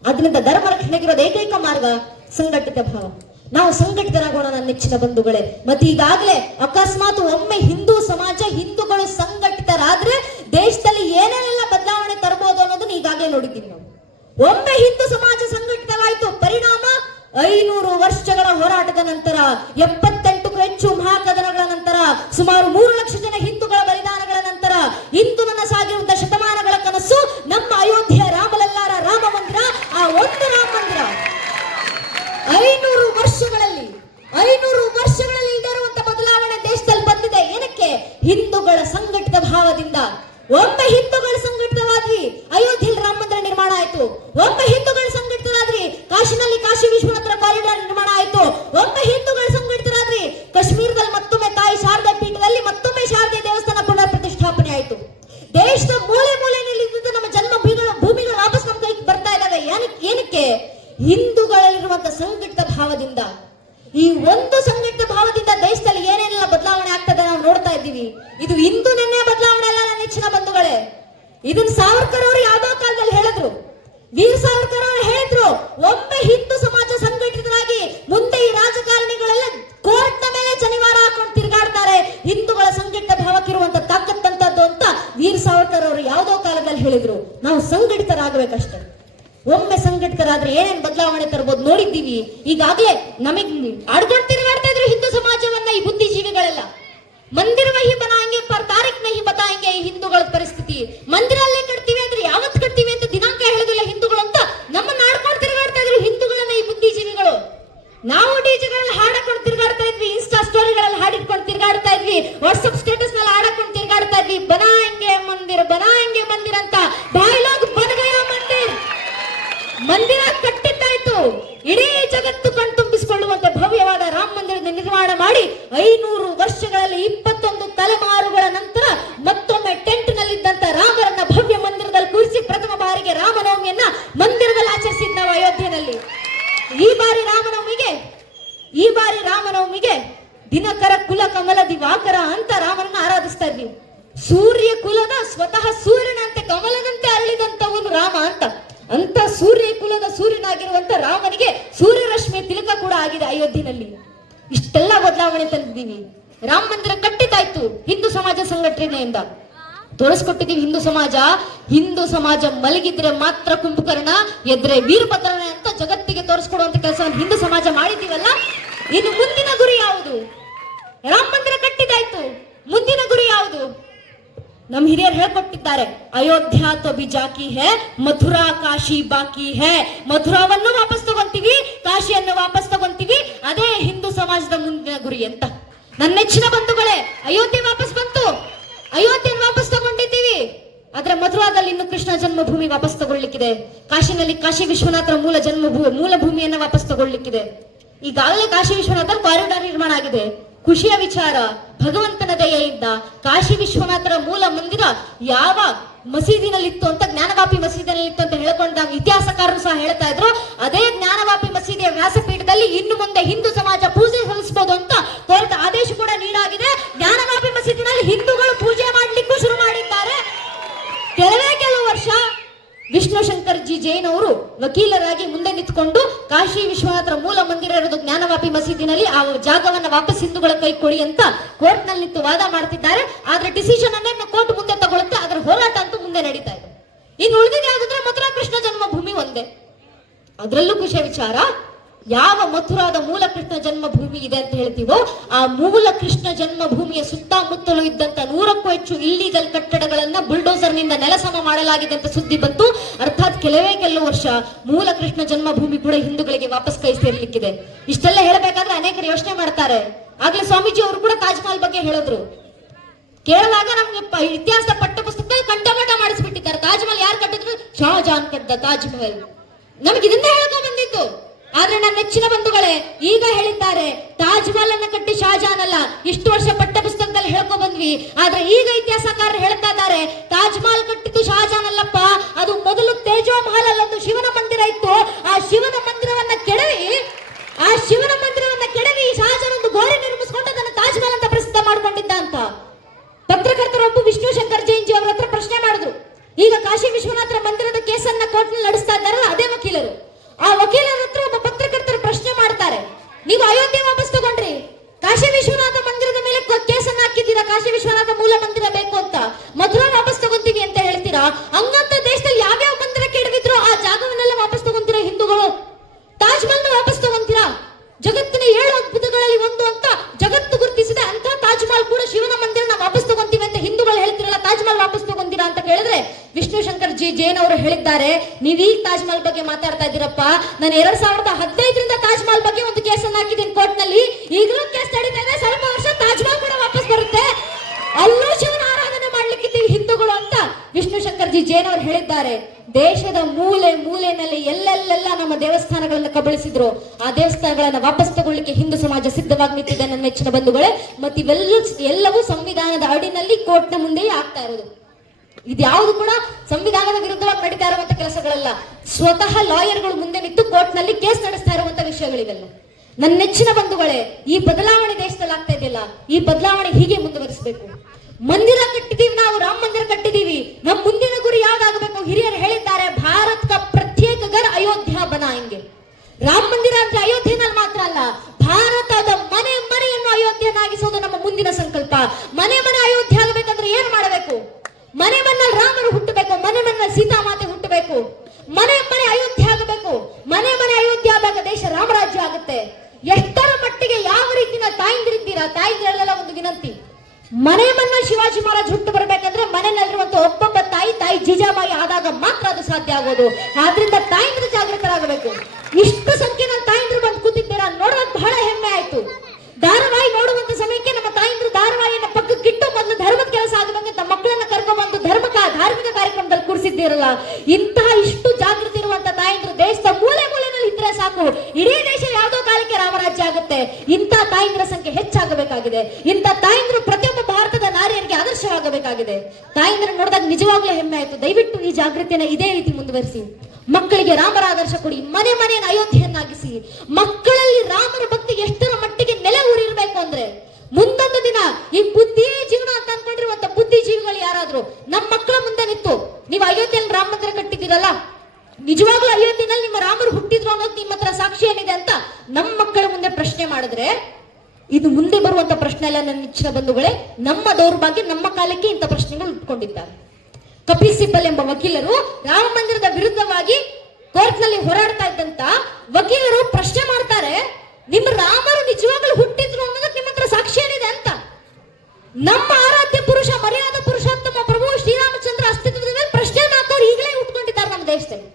ಅದರಿಂದ ಧರ್ಮ ರಕ್ಷಣೆಗಿರೋದು ಏಕೈಕ ಮಾರ್ಗ ಸಂಘಟಿತ ಭಾವ. ನಾವು ಸಂಘಟಿತರಾಗೋಣ ನನ್ನ ನೆಚ್ಚಿನ ಬಂಧುಗಳೇ. ಮತ್ತೆ ಈಗಾಗಲೇ ಅಕಸ್ಮಾತ್ ಒಮ್ಮೆ ಹಿಂದೂ ಸಮಾಜ, ಹಿಂದೂಗಳು ಸಂಘಟಿತರಾದ್ರೆ ದೇಶದಲ್ಲಿ ಏನೇನೆಲ್ಲ ಬದಲಾವಣೆ ತರಬಹುದು ಅನ್ನೋದನ್ನ ಈಗಾಗಲೇ ನೋಡಿದ್ದೀವಿ ನಾವು. ಒಮ್ಮೆ ಹಿಂದೂ ಸಮಾಜ ಸಂಘಟಿತವಾಯಿತು, ಪರಿಣಾಮ 500 ವರ್ಷಗಳ ಹೋರಾಟದ ನಂತರ, 78ಕ್ಕೂ ಹೆಚ್ಚು ಮಹಾಕದನಗಳ ನಂತರ, ಸುಮಾರು 3 ಲಕ್ಷ ಜನ ಹಿಂದೂಗಳ ಬಲಿದಾನಗಳ ನಂತರ ಇಂದು ನನ್ನ ಸಾಗಿರುವಂತಹ ಶತಮಾನಗಳ ಕನಸು ನಮ್ಮ ಅಯೋಧ್ಯೆಯ ರಾಮಲಲ್ಲಾರ ರಾಮ ಮಂದಿರ, ಆ ಒಂದು ರಾಮ ಮಂದಿರ 500 ವರ್ಷಗಳಲ್ಲಿ ಇಲ್ಲದೆ ಇರುವಂತ ಬದಲಾವಣೆ ದೇಶದಲ್ಲಿ ಬಂದಿದೆ. ಏನಕ್ಕೆ? ಹಿಂದೂಗಳ ಸಂಘಟಿತ ಭಾವದಿಂದ. ಒಮ್ಮೆ ಹಿಂದೂಗಳು ಸಂಘಟಿತವಾದ್ವಿ, ಅಯೋಧ್ಯೆಯಲ್ಲಿ ರಾಮ ಮಂದಿರ ನಿರ್ಮಾಣ ಆಯ್ತು. ಏನಕ್ಕೆ? ಹಿಂದೂಗಳಲ್ಲಿರುವಂತ ಸಂಘಟಿತ ಭಾವದಿಂದ. ಈ ಒಂದು ಸಂಘಟಿತ ಭಾವದಿಂದ ದೇಶದಲ್ಲಿ ಏನೇನೆಲ್ಲ ಬದಲಾವಣೆ ಆಗ್ತದೆ ನಾವು ನೋಡ್ತಾ ಇದ್ದೀವಿ. ಇದು ಇಂದು ನಿನ್ನೆ ಬದಲಾವಣೆ ಅಲ್ಲ ನನ್ನ ನೆಚ್ಚಿನ ಬಂಧುಗಳೇ. ಇದನ್ನ ಸಾವರ್ಕರ್ ಅವರು ಯಾವ್ದೋ ಕಾಲದಲ್ಲಿ ಹೇಳಿದ್ರು. ವೀರ್ ಸಾವರ್ಕರ್ ಅವರು ಹೇಳಿದ್ರು, ಒಮ್ಮೆ ಹಿಂದೂ ಸಮಾಜ ಸಂಘಟಿತರಾಗಿ ಮುಂದೆ ಈ ರಾಜಕಾರಣಿಗಳೆಲ್ಲ ಕೋರ್ಟ್ ಮೇಲೆ ಶನಿವಾರ ಹಾಕೊಂಡು ತಿರುಗಾಡ್ತಾರೆ. ಹಿಂದೂಗಳ ಸಂಘಟಿತ ಭಾವಕ್ಕಿರುವಂತ ತಾಕತ್ತಂತದ್ದು ಅಂತ ವೀರ್ ಸಾವರ್ಕರ್ ಅವರು ಯಾವ್ದೋ ಕಾಲದಲ್ಲಿ ಹೇಳಿದ್ರು. ನಾವು ಸಂಘಟಿತರಾಗಬೇಕಷ್ಟೇ. ಒಮ್ಮೆ ಸಂಘಟಿತರಾದ್ರೆ ಏನೇನ್ ಬದಲಾವಣೆ ತರಬಹುದು ನೋಡಿದ್ದೀವಿ. ಈಗಾಗಲೇ ನಮಗೆ ಆಡ್ಕೊಂಡು ತಿರುಗಾಡ್ತಾ ಇದ್ರು ಹಿಂದೂ ಸಮಾಜವನ್ನ ಈ ಬುದ್ಧಿಜೀವಿಗಳೆಲ್ಲ. ಮಂದಿರ ವಹಿ ಬನಾಂಗೆ ಪರ್ ತಾರೀಖ್ ನಹಿ ಬತಾಂಗೆ. ಈ ಹಿಂದೂಗಳ ಪರಿಸ್ಥಿತಿ, ಮಂದಿರ ಅಲ್ಲೇ ಕಟ್ತೀವಿ ಅಂದ್ರೆ ಯಾವತ್ ಕಟ್ತೀವಿ ಅಂತ ದಿನಾಂಕ ಹೇಳುದಿಲ್ಲ ಹಿಂದೂಗಳು ಅಂತ ನಮ್ಮನ್ನ ಆಡ್ಕೊಂಡು ತಿರುಗಾಡ್ತಾ ಇದ್ರು ಹಿಂದೂಗಳನ್ನ ಈ ಬುದ್ಧಿಜೀವಿಗಳು. ನಾವು ಡಿಜೆಗಳಲ್ಲಿ ಹಾಡಕೊಂಡು ತಿರುಗಾಡ್ತಾ ಇದ್ವಿ, ಇನ್ಸ್ಟಾ ಸ್ಟೋರಿಗಳಲ್ಲಿ ಹಾಡಿಟ್ಕೊಂಡು ತಿರುಗಾಡ್ತಾ ಇದ್ವಿ, ವಾಟ್ಸ್ಆಪ್ ಸ್ಟೇಟಸ್ ನಲ್ಲಿ ಹಾಡಕೊಂಡು ತಿರುಗಾಡ್ತಾ ಇದ್ವಿ. ಬನಾಂಗೆ ಮಂದಿರ ಅಂತ ಡೈಲಾಗ್ ಬನಗಯ ಮಂದಿರ ಕಟ್ಟಿದ್ದಾಯ್ತು. ಇಡೀ ಜಗತ್ತು ಕಣ್ತುಂಬಿಸಿಕೊಳ್ಳುವಂತೆ ಭವ್ಯವಾದ ರಾಮ ಮಂದಿರದ ನಿರ್ಮಾಣ ಮಾಡಿ 500 ವರ್ಷಗಳಲ್ಲಿ 21 ತಲೆಮಾರುಗಳ ನಂತರ ಮತ್ತೊಮ್ಮೆ ಟೆಂಟ್ ನಲ್ಲಿದ್ದಂತ ರಾಮರನ್ನ ಭವ್ಯ ಮಂದಿರದಲ್ಲಿ ಕೂರಿಸಿ ಪ್ರಥಮ ಬಾರಿಗೆ ರಾಮನವಮಿಯನ್ನ ಮಂದಿರದಲ್ಲಿ ಆಚರಿಸಿದ್ ನಾವು ಅಯೋಧ್ಯೆಯಲ್ಲಿ. ಈ ಬಾರಿ ರಾಮನವಮಿಗೆ ದಿನಕರ ಕುಲ ಕಮಲ ದಿವಾಕರ ಅಂತ ರಾಮನನ್ನ ಆರಾಧಿಸ್ತಾ ಇದ್ವಿ. ಸೂರ್ಯ ಕುಲದ ಸ್ವತಃ ಸೂರ್ಯನಂತೆ ಕಮಲನಂತೆ ಅರಳಿದಂತವನು ರಾಮ ಅಂತ ಸೂರ್ಯ ಕುಲದ ಸೂರ್ಯನಾಗಿರುವಂತ ರಾಮನಿಗೆ ಸೂರ್ಯರಶ್ಮಿ ತಿಲಕ ಕೂಡ ಆಗಿದೆ ಅಯೋಧ್ಯೆಯಲ್ಲಿ. ಇಷ್ಟೆಲ್ಲ ಬದಲಾವಣೆ ತಂದಿದ್ದೀವಿ. ರಾಮ ಮಂದಿರ ಕಟ್ಟಿದ್ದಾಯ್ತು ಹಿಂದೂ ಸಮಾಜ ಸಂಘಟನೆಯಿಂದ. ತೋರಿಸ್ಕೊಟ್ಟಿದ್ದೀವಿ ಹಿಂದೂ ಸಮಾಜ ಮಲಗಿದ್ರೆ ಮಾತ್ರ ಕುಂಭಕರ್ಣ, ಎದ್ರೆ ವೀರಭದ್ರನೇ ಅಂತ ಜಗತ್ತಿಗೆ ತೋರಿಸ್ಕೊಡುವಂತ ಕೆಲಸವನ್ನು ಹಿಂದೂ ಸಮಾಜ ಮಾಡಿದ್ದೀವಲ್ಲ. ಇನ್ನು ಮುಂದಿನ ಗುರಿ ಯಾವುದು? ರಾಮ ಮಂದಿರ ಕಟ್ಟಿದ್ದಾಯ್ತು, ಮುಂದಿನ ಗುರಿ ಯಾವುದು? ನಮ್ಮ ಹಿರಿಯರು ಹೇಳ್ಕೊಟ್ಟಿದ್ದಾರೆ, ಅಯೋಧ್ಯ ತೋ ಬಿ ಜಾಕಿ ಹೇ, ಮಥುರಾ ಕಾಶಿ ಬಾಕಿ ಹೇ. ಮಥುರಾವನ್ನು ವಾಪಸ್ ತಗೊಂತೀವಿ, ಕಾಶಿಯನ್ನು ವಾಪಸ್ ತಗೊಂತೀವಿ. ಅದೇ ಹಿಂದೂ ಸಮಾಜದ ಮುಂದಿನ ಗುರಿ ಅಂತ. ನನ್ನ ನೆಚ್ಚಿನ ಬಂಧುಗಳೇ, ಅಯೋಧ್ಯೆ ವಾಪಸ್ ಬಂತು, ಅಯೋಧ್ಯೆಯನ್ನು ವಾಪಸ್ ತಗೊಂಡಿದ್ದೀವಿ. ಆದ್ರೆ ಮಥುರಾದಲ್ಲಿ ಇನ್ನು ಕೃಷ್ಣ ಜನ್ಮಭೂಮಿ ವಾಪಸ್ ತಗೊಳ್ಳಿಕ್ಕಿದೆ. ಕಾಶಿನಲ್ಲಿ ಕಾಶಿ ವಿಶ್ವನಾಥರ ಮೂಲ ಭೂಮಿಯನ್ನ ವಾಪಸ್ ತಗೊಳ್ಳಿಕ್ಕಿದೆ. ಈಗಾಗಲೇ ಕಾಶಿ ವಿಶ್ವನಾಥರ ಕಾರಿಡಾರ್ ನಿರ್ಮಾಣ ಆಗಿದೆ. ಖುಷಿಯ ವಿಚಾರ. ಭಗವಂತನ ದಯೆಯಿಂದ ಕಾಶಿ ವಿಶ್ವನಾಥರ ಮೂಲ ಮಂದಿರ ಯಾವ ಮಸೀದಿನಲ್ಲಿತ್ತು ಅಂತ, ಜ್ಞಾನವಾಪಿ ಮಸೀದಿನಲ್ಲಿತ್ತು ಅಂತ ಹೇಳ್ಕೊಂಡಾಗ ಇತಿಹಾಸಕಾರರು ಸಹ ಹೇಳ್ತಾ ಇದ್ರು. ಅದೇ ಜ್ಞಾನವಾಪಿ ಮಸೀದಿಯ ವ್ಯಾಸಪೀಠದಲ್ಲಿ ಇನ್ನು ಮುಂದೆ ಹಿಂದೂ ಸಮಾಜ ಪೂಜೆ ಸಲ್ಲಿಸಬಹುದು ಅಂತ ಕೋರ್ಟ್ ಆದೇಶ ಕೂಡ ನೀಡಾಗಿದೆ. ಜ್ಞಾನವಾಪಿ ಮಸೀದಿನಲ್ಲಿ ಹಿಂದೂಗಳು ಪೂಜೆ ಮಾಡಲಿಕ್ಕೂ ಶುರು ಮಾಡಿದ್ದಾರೆ. ಕೆಲವು ವರ್ಷ ವಿಷ್ಣು ಶಂಕರ್ ಜಿ ಜೈನ್ ಅವರು ವಕೀಲರಾಗಿ ಮುಂದೆ ನಿಂತ್ಕೊಂಡು ಕಾಶಿ ವಿಶ್ವನಾಥರ ಮೂಲ ಮಂದಿರ ಇರೋದು ಜ್ಞಾನವಾಪಿ ಮಸೀದಿನಲ್ಲಿ, ಆ ಜಾಗವನ್ನ ವಾಪಸ್ ಹಿಂದೂಗಳ ಕೈ ಕೊಡಿ ಅಂತ ಕೋರ್ಟ್ ನಲ್ಲಿ ನಿಂತು ವಾದ ಮಾಡ್ತಿದ್ದಾರೆ. ಆದ್ರೆ ಡಿಸಿಷನ್ ಅನ್ನ ಕೋರ್ಟ್ ಮುಂದೆ ತಗೊಳುತ್ತೆ. ಅದರ ಹೋರಾಟ ಅಂತೂ ಮುಂದೆ ನಡೀತಾ ಇದೆ. ಇನ್ನು ಉಳಿದಿದೆ ಯಾವ್ದಂದ್ರೆ ಮಥುರಾ ಕೃಷ್ಣ ಜನ್ಮಭೂಮಿ ಒಂದೇ. ಅದರಲ್ಲೂ ಖುಷಿಯ ವಿಚಾರ, ಯಾವ ಮಥುರಾದ ಮೂಲ ಕೃಷ್ಣ ಜನ್ಮಭೂಮಿ ಇದೆ ಅಂತ ಹೇಳ್ತೀವೋ ಆ ಮೂಲ ಕೃಷ್ಣ ಜನ್ಮಭೂಮಿಯ ಸುತ್ತಮುತ್ತಲೂ ಇದ್ದಂತ 100ಕ್ಕೂ ಹೆಚ್ಚು ಇಲ್ಲೀಗಲ್ ಕಟ್ಟಡಗಳನ್ನ ಬುಲ್ಡೋಸರ್ ನಿಂದ ನೆಲಸಮ ಮಾಡಲಾಗಿದೆ ಅಂತ ಸುದ್ದಿ ಬಂತು. ಅರ್ಥಾತ್ ಕೆಲವು ವರ್ಷ ಮೂಲ ಕೃಷ್ಣ ಜನ್ಮಭೂಮಿ ಕೂಡ ಹಿಂದೂಗಳಿಗೆ ವಾಪಸ್ ಕೈ ಸೇರ್ಲಿಕ್ಕಿದೆ. ಇಷ್ಟೆಲ್ಲ ಹೇಳಬೇಕಾದ್ರೆ ಅನೇಕರು ಯೋಚನೆ ಮಾಡ್ತಾರೆ. ಆಗ್ಲೇ ಸ್ವಾಮೀಜಿ ಅವರು ಕೂಡ ತಾಜ್ ಮಹಲ್ ಬಗ್ಗೆ ಹೇಳಿದ್ರು. ಕೇಳಿದಾಗ ನಮ್ಗೆ ಇತಿಹಾಸದ ಪಠ್ಯ ಪುಸ್ತಕದಲ್ಲಿ ಕಂಠಪಾಠ ಮಾಡಿಸ್ಬಿಟ್ಟಿದ್ದಾರೆ. ತಾಜ್ ಮಹಲ್ ಯಾರು ಕಟ್ಟಿದ್ರು? ಶಹಜಾನ್ ಕಟ್ಟಿದ ತಾಜ್ ಮಹಲ್. ನಮ್ಗೆ ಇದನ್ನೇ ಹೇಳ್ಕೊ ಬಂದಿದ್ದು. ಆದ್ರೆ ನನ್ನ ನೆಚ್ಚಿನ ಬಂಧುಗಳೇ, ಈಗ ಹೇಳಿದ್ದಾರೆ ತಾಜ್ ಮಹಲ್ ಅನ್ನ ಕಟ್ಟಿ ಶಹಜಾನ್ ಅಲ್ಲ. ಇಷ್ಟು ವರ್ಷ ಪಠ್ಯ ಪುಸ್ತಕದಲ್ಲಿ ಹೇಳ್ಕೊ ಬಂದ್ವಿ. ಆದ್ರೆ ಈಗ ಇತಿಹಾಸಕಾರರು ಹೇಳ್ತಾ ಇದ್ದಾರೆ ತಾಜ್ ಮಹಲ್ ಕಟ್ಟಿದ್ದು ಶಹಜಾನ್ ಅಲ್ಲಪ್ಪ, ಅದು ಮೊದಲು ತೇಜೋ ಮಹಲ್ ಅಲ್ಲೊಂದು ಶಿವನ ಮಂದಿರ ಇತ್ತು. ಆ ಶಿವನ ಮಂದಿರವನ್ನ ಕೆಡವಿ ಶಹಜಾನ್ ಒಂದು ಗೋರಿ ನಿರ್ಮಿಸಿಕೊಂಡು ಅದನ್ನು ತಾಜ್ ಮಹಲ್ ಅಂತ ಪ್ರಸಿದ್ಧ ಮಾಡ್ಕೊಂಡಿದ್ದ ಅಂತ ಪತ್ರಕರ್ತರೊಬ್ಬ ವಿಷ್ಣು ಶಂಕರ್ ಜೈನ್ ಜಿ ಅವರ ಹತ್ರ ಪ್ರಶ್ನೆ ಮಾಡಿದ್ರು. ಈಗ ಕಾಶಿ ವಿಶ್ವನಾಥರ ಮಂದಿರದ ಕೇಸನ್ನ ಕೋರ್ಟ್ ನಲ್ಲಿ ನಡೆಸ್ತಾ ಇದ್ದಾರಲ್ಲ ಅದೇ ವಕೀಲರು. ಆ ವಕೀಲರ ಹತ್ರ ಒಬ್ಬ ಪತ್ರಕರ್ತರು ಪ್ರಶ್ನೆ ಮಾಡ್ತಾರೆ, ನೀವು ಅಯೋಧ್ಯೆ ವಾಪಸ್ ತಗೊಂಡ್ರಿ, ಕಾಶಿ ವಿಶ್ವನಾಥ ಮಂದಿರದ ಮೇಲೆ ಕೇಸನ್ನ ಹಾಕಿದ್ದೀರಾ, ಕಾಶಿ ವಿಶ್ವನಾಥ ಮೂಲ ಮಂದಿರ ಬೇಕು ಅಂತ, ಮಥುರಾ ವಾಪಸ್ ತಗೊಂತೀವಿ ಅಂತ ಹೇಳ್ತೀರಾ. ಹಂಗಂತ ದೇಶದಲ್ಲಿ ಯಾವ್ಯಾವ ಮಂದಿರ ಕೆಡವಿದ್ರು ಆ ಜಾಗವನ್ನೆಲ್ಲ ವಾಪಸ್ ತಗೊಂತೀರಾ ಹಿಂದೂಗಳು? ತಾಜ್ ಮಹಲ್ ವಾಪಸ್ ತಗೊಂತೀರಾ? ಜಗತ್ತಿನ 7 ಅದ್ಭುತಗಳಲ್ಲಿ ಒಂದು ಅಂತ ಜಗತ್ತು ಗುರುತಿಸಿದೆ ಅಂತ ತಾಜ್ ಮಹಲ್ ಕೂಡ ಶಿವನ ಮಂದಿರನ ವಾಪಸ್ ತಗೊಂತೀವಿ ಅಂತ ಹಿಂದೂಗಳು ಹೇಳ್ತಿರಲ್ಲ, ತಾಜ್ ಮಹಲ್ ವಾಪಸ್ ತಗೊಂತೀರಾ ಅಂತ ಕೇಳಿದ್ರೆ ವಿಷ್ಣು ಶಂಕರ್ ಜಿ ಜೈನ್ ಅವರು ಹೇಳಿದ್ದಾರೆ, ನೀವೀಗ ತಾಜ್ ಮಹಲ್ ಬಗ್ಗೆ ಮಾತಾಡ್ತಾ ಇದ್ದೀರಪ್ಪ, ನಾನು 2015ರಿಂದ ತಾಜ್ ಮಹಲ್ ಬಗ್ಗೆ ಒಂದು ಕೇಸನ್ನು ಹಾಕಿದ್ದೀನಿ ಕೋರ್ಟ್ ನಲ್ಲಿ, ಈಗಲೂ ಕೇಸ್ ನಡೀತಾ ಇದೆ, ಸ್ವಲ್ಪ ವರ್ಷ ತಾಜ್ ಮಹಲ್ ಕೂಡ ವಾಪಸ್ ಬರುತ್ತೆ, ಅಲ್ಲೂ ಶಿವನ ಆರಾಧನೆ ಮಾಡ್ಲಿಕ್ಕಿದ್ದೀವಿ ಹಿಂದೂಗಳು ಅಂತ ವಿಷ್ಣು ಶಂಕರ್ ಜಿ ಜೈನ್ ಅವರು ಹೇಳಿದ್ದಾರೆ. ದೇಶದ ಮೂಲೆಯಲ್ಲಿ ಎಲ್ಲೆಲ್ಲ ನಮ್ಮ ದೇವಸ್ಥಾನಗಳನ್ನ ಕಬಳಿಸಿದ್ರು, ಆ ದೇವಸ್ಥಾನಗಳನ್ನ ವಾಪಸ್ ತಗೊಳ್ಳಿಕ್ಕೆ ಹಿಂದೂ ಸಮಾಜ ಸಿದ್ಧವಾಗಿ ನಿಂತಿದೆ ನನ್ನ ನೆಚ್ಚಿನ ಬಂಧುಗಳೇ. ಮತ್ತೆ ಎಲ್ಲವೂ ಸಂವಿಧಾನದ ಅಡಿನಲ್ಲಿ ಕೋರ್ಟ್ನ ಮುಂದೆಯೇ ಆಗ್ತಾ ಇರೋದು. ಇದ್ಯಾವುದು ಕೂಡ ಸಂವಿಧಾನದ ವಿರುದ್ಧವಾಗಿ ನಡೀತಾ ಇರುವಂತ ಕೆಲಸಗಳಲ್ಲ. ಸ್ವತಃ ಲಾಯರ್ಗಳು ಮುಂದೆ ನಿಂತು ಕೋರ್ಟ್ ನಲ್ಲಿ ಕೇಸ್ ನಡೆಸ್ತಾ ಇರುವಂತ ವಿಷಯಗಳಿವೆಲ್ಲ. ನನ್ನ ನೆಚ್ಚಿನ ಬಂಧುಗಳೇ, ಈ ಬದಲಾವಣೆ ದೇಶದಲ್ಲಿ ಆಗ್ತಾ ಇದೆಯಲ್ಲ, ಈ ಬದಲಾವಣೆ ಹೀಗೆ ಮುಂದುವರಿಸಬೇಕು. ಮಂದಿರ ಕಟ್ಟಿದೀವಿ ನಾವು, ರಾಮ ಮಂದಿರ ಕಟ್ಟಿದೀವಿ, ನಮ್ಮ ಮುಂದಿನ ಗುರಿ ಯಾವ್ದಾಗಬೇಕು? ಹಿರಿಯರು ಹೇಳಿದ್ದಾರೆ, ಭಾರತ್ ಕ ಪ್ರತ್ಯೇಕ ಗರ್ ಅಯೋಧ್ಯ ಬನಾಯಂಗೆ. ರಾಮ ಮಂದಿರ ಅಂದ್ರೆ ಅಯೋಧ್ಯೆನಲ್ಲಿ ಮಾತ್ರ ಅಲ್ಲ, ಭಾರತದ ಮನೆ ಮನೆಯನ್ನು ಅಯೋಧ್ಯೆಯನ್ನಾಗಿಸೋದು ನಮ್ಮ ಮುಂದಿನ ಸಂಕಲ್ಪ. ಮನೆ ಮನೆ ಅಯೋಧ್ಯೆ ಆಗಬೇಕಂದ್ರೆ ಏನ್ ಮಾಡಬೇಕು? ಮನೆ ಮನೆಯಲ್ಲಿ ರಾಮರು ಹುಟ್ಟಬೇಕು, ಮನೆ ಮನೆಯಲ್ಲಿ ಸೀತಾಮಾತೆ ಹುಟ್ಟಬೇಕು, ಮನೆ ಮನೆ ಅಯೋಧ್ಯೆ ಆಗಬೇಕು. ಮನೆ ಮನೆ ಅಯೋಧ್ಯೆ ಆದಾಗ ದೇಶ ರಾಮರಾಜ್ಯ ಆಗುತ್ತೆ. ಎಷ್ಟರ ಮಟ್ಟಿಗೆ ಯಾವ ರೀತಿನ ತಾಯಿಂದಿರಿದ್ದೀರಾ? ತಾಯಿಂದಿರಲ್ಲೆಲ್ಲ ಒಂದು ವಿನಂತಿ, ಮನೆ ಮನೆ ಶಿವಾಜಿ ಮಹಾರಾಜ್ ಹುಟ್ಟು ಬರ್ಬೇಕಂದ್ರೆ ಮನೆಯಲ್ಲಿರುವಂತ ಒಬ್ಬೊಬ್ಬ ತಾಯಿ ಜೀಜಾಬಾಯಿ ಆದಾಗ ಮಾತ್ರ ಅದು ಸಾಧ್ಯ ಆಗೋದು. ಆದ್ರಿಂದ ತಾಯಿಂದ್ರ ಜಾಗೃತರಾಗಬೇಕು. ಇಷ್ಟು ಸಂಖ್ಯೆನಲ್ಲಿ ತಾಯಿಂದ್ರು ಬಂದು ಕೂತಿದ್ದೀರಾ, ನೋಡೋದು ಬಹಳ ಹೆಮ್ಮೆ ಆಯ್ತು. ಧಾರಾವಾಹಿ ನೋಡುವಂತ ಸಮಯಕ್ಕೆ ನಮ್ಮ ತಾಯಿಂದ್ರು ಧಾರಾವಾಹಿಯನ್ನ ಪಕ್ಕಕ್ಕಿಟ್ಟು ಮೊದಲು ಧರ್ಮದ ಕೆಲಸ ಆಗಬೇಕು ಅಂತ ಮಕ್ಕಳನ್ನ ಕರ್ಕೊಂಡ್ಬಂದು ಧಾರ್ಮಿಕ ಕಾರ್ಯಕ್ರಮದಲ್ಲಿ ಕೂರಿಸಿದ್ದೀರಲ್ಲ. ಇಂತಹ ಇಷ್ಟು ಜಾಗೃತಿ ಇರುವಂತ ತಾಯಿಂದ್ರು ದೇಶದ ಮೂಲೆ ಮೂಲೆಯಲ್ಲಿ ಇದ್ರೆ ಸಾಕು, ಇಡೀ ದೇಶ ಯಾವುದೋ ಕಾಲಕ್ಕೆ ರಾಮರಾಜ್ಯ ಆಗುತ್ತೆ. ಇಂಥ ತಾಯಿಂದ್ರ ಸಂಖ್ಯೆ ಹೆಚ್ಚಾಗಬೇಕಾಗಿದೆ. ಇಂಥ ತಾಯಿಂದ್ರು ಪ್ರತಿಯೊಬ್ಬ ಭಾರತದ ನಾರಿಯರಿಗೆ ಆದರ್ಶವಾಗಬೇಕಾಗಿದೆ. ತಾಯಿಂದ್ರ ನೋಡಿದಾಗ ನಿಜವಾಗ್ಲೂ ಹೆಮ್ಮೆ ಆಯ್ತು. ದಯವಿಟ್ಟು ಈ ಜಾಗೃತಿಯನ್ನ ಇದೇ ರೀತಿ ಮುಂದುವರಿಸಿ. ಮಕ್ಕಳಿಗೆ ರಾಮರ ಆದರ್ಶ ಕೊಡಿ, ಮನೆ ಮನೆಯನ್ನು ಅಯೋಧ್ಯೆಯನ್ನಾಗಿಸಿ. ಮಕ್ಕಳಲ್ಲಿ ರಾಮರ ಭಕ್ತಿ ಎಷ್ಟರ ಮಟ್ಟಿಗೆ ನೆಲೆ ಊರಿರ್ಬೇಕು ಅಂದ್ರೆ ಮುಂದೊಂದು ದಿನ ಈ ಬುದ್ಧಿಯೇ ಜೀವನ ಅಂತ ಅನ್ಕೊಂಡಿರುವಂತ ಬುದ್ಧಿಜೀವಿಗಳು ಯಾರಾದ್ರೂ ನಮ್ಮ ಮಕ್ಕಳ ಮುಂದೆ ನಿಂತು, ನೀವು ಅಯೋಧ್ಯೆಯಲ್ಲಿ ರಾಮ ಮಂದಿರ ಕಟ್ಟಿದ್ದೀರಲ್ಲ, ನಿಜವಾಗ್ಲೂ ಅಯೋಧ್ಯೆಯಲ್ಲಿ ನಿಮ್ಮ ರಾಮರು ಹುಟ್ಟಿದ್ರು ಅನ್ನೋದು ನಿಮ್ಮ ಹತ್ರ ಸಾಕ್ಷಿ ಏನಿದೆ ಅಂತ ನಮ್ಮ ಮಕ್ಕಳ ಮುಂದೆ ಪ್ರಶ್ನೆ ಮಾಡಿದ್ರೆ, ಇದು ಮುಂದೆ ಬರುವಂತ ಪ್ರಶ್ನೆ ಅಲ್ಲ ನನ್ನ ನೆಚ್ಚಿನ ಬಂಧುಗಳೇ. ನಮ್ಮ ದೌರ್ಭಾಗ್ಯ, ನಮ್ಮ ಕಾಲಕ್ಕೆ ಇಂಥ ಪ್ರಶ್ನೆಗಳು ಇಟ್ಕೊಂಡಿದ್ದಾರೆ. ಕಪಿಲ್ ಸಿಬ್ಬಲ್ ಎಂಬ ವಕೀಲರು ರಾಮ ಮಂದಿರದ ವಿರುದ್ಧವಾಗಿ ಕೋರ್ಟ್ ನಲ್ಲಿ ಹೋರಾಡ್ತಾ ಇದ್ದಂತ ವಕೀಲರು ಪ್ರಶ್ನೆ ಮಾಡ್ತಾರೆ, ನಿಮ್ಮ ರಾಮರು ನಿಜವಾಗ್ಲೂ ಹುಟ್ಟಿದ್ರು ಅನ್ನೋದಕ್ಕೆ ನಿಮ್ಮ ಹತ್ರ ಸಾಕ್ಷಿ ಏನಿದೆ ಅಂತ. ನಮ್ಮ ಆರಾಧ್ಯ ಪುರುಷ, ಮರ್ಯಾದ ಪುರುಷೋತ್ತಮ ಪ್ರಭು ಶ್ರೀರಾಮಚಂದ್ರ ಅಸ್ತಿತ್ವದ ಮೇಲೆ ಪ್ರಶ್ನೆ ಹಾಕೋರು ಈಗಲೇ ಉಟ್ಕೊಂಡಿದ್ದಾರೆ ನಮ್ಮ ದೇಶದಲ್ಲಿ.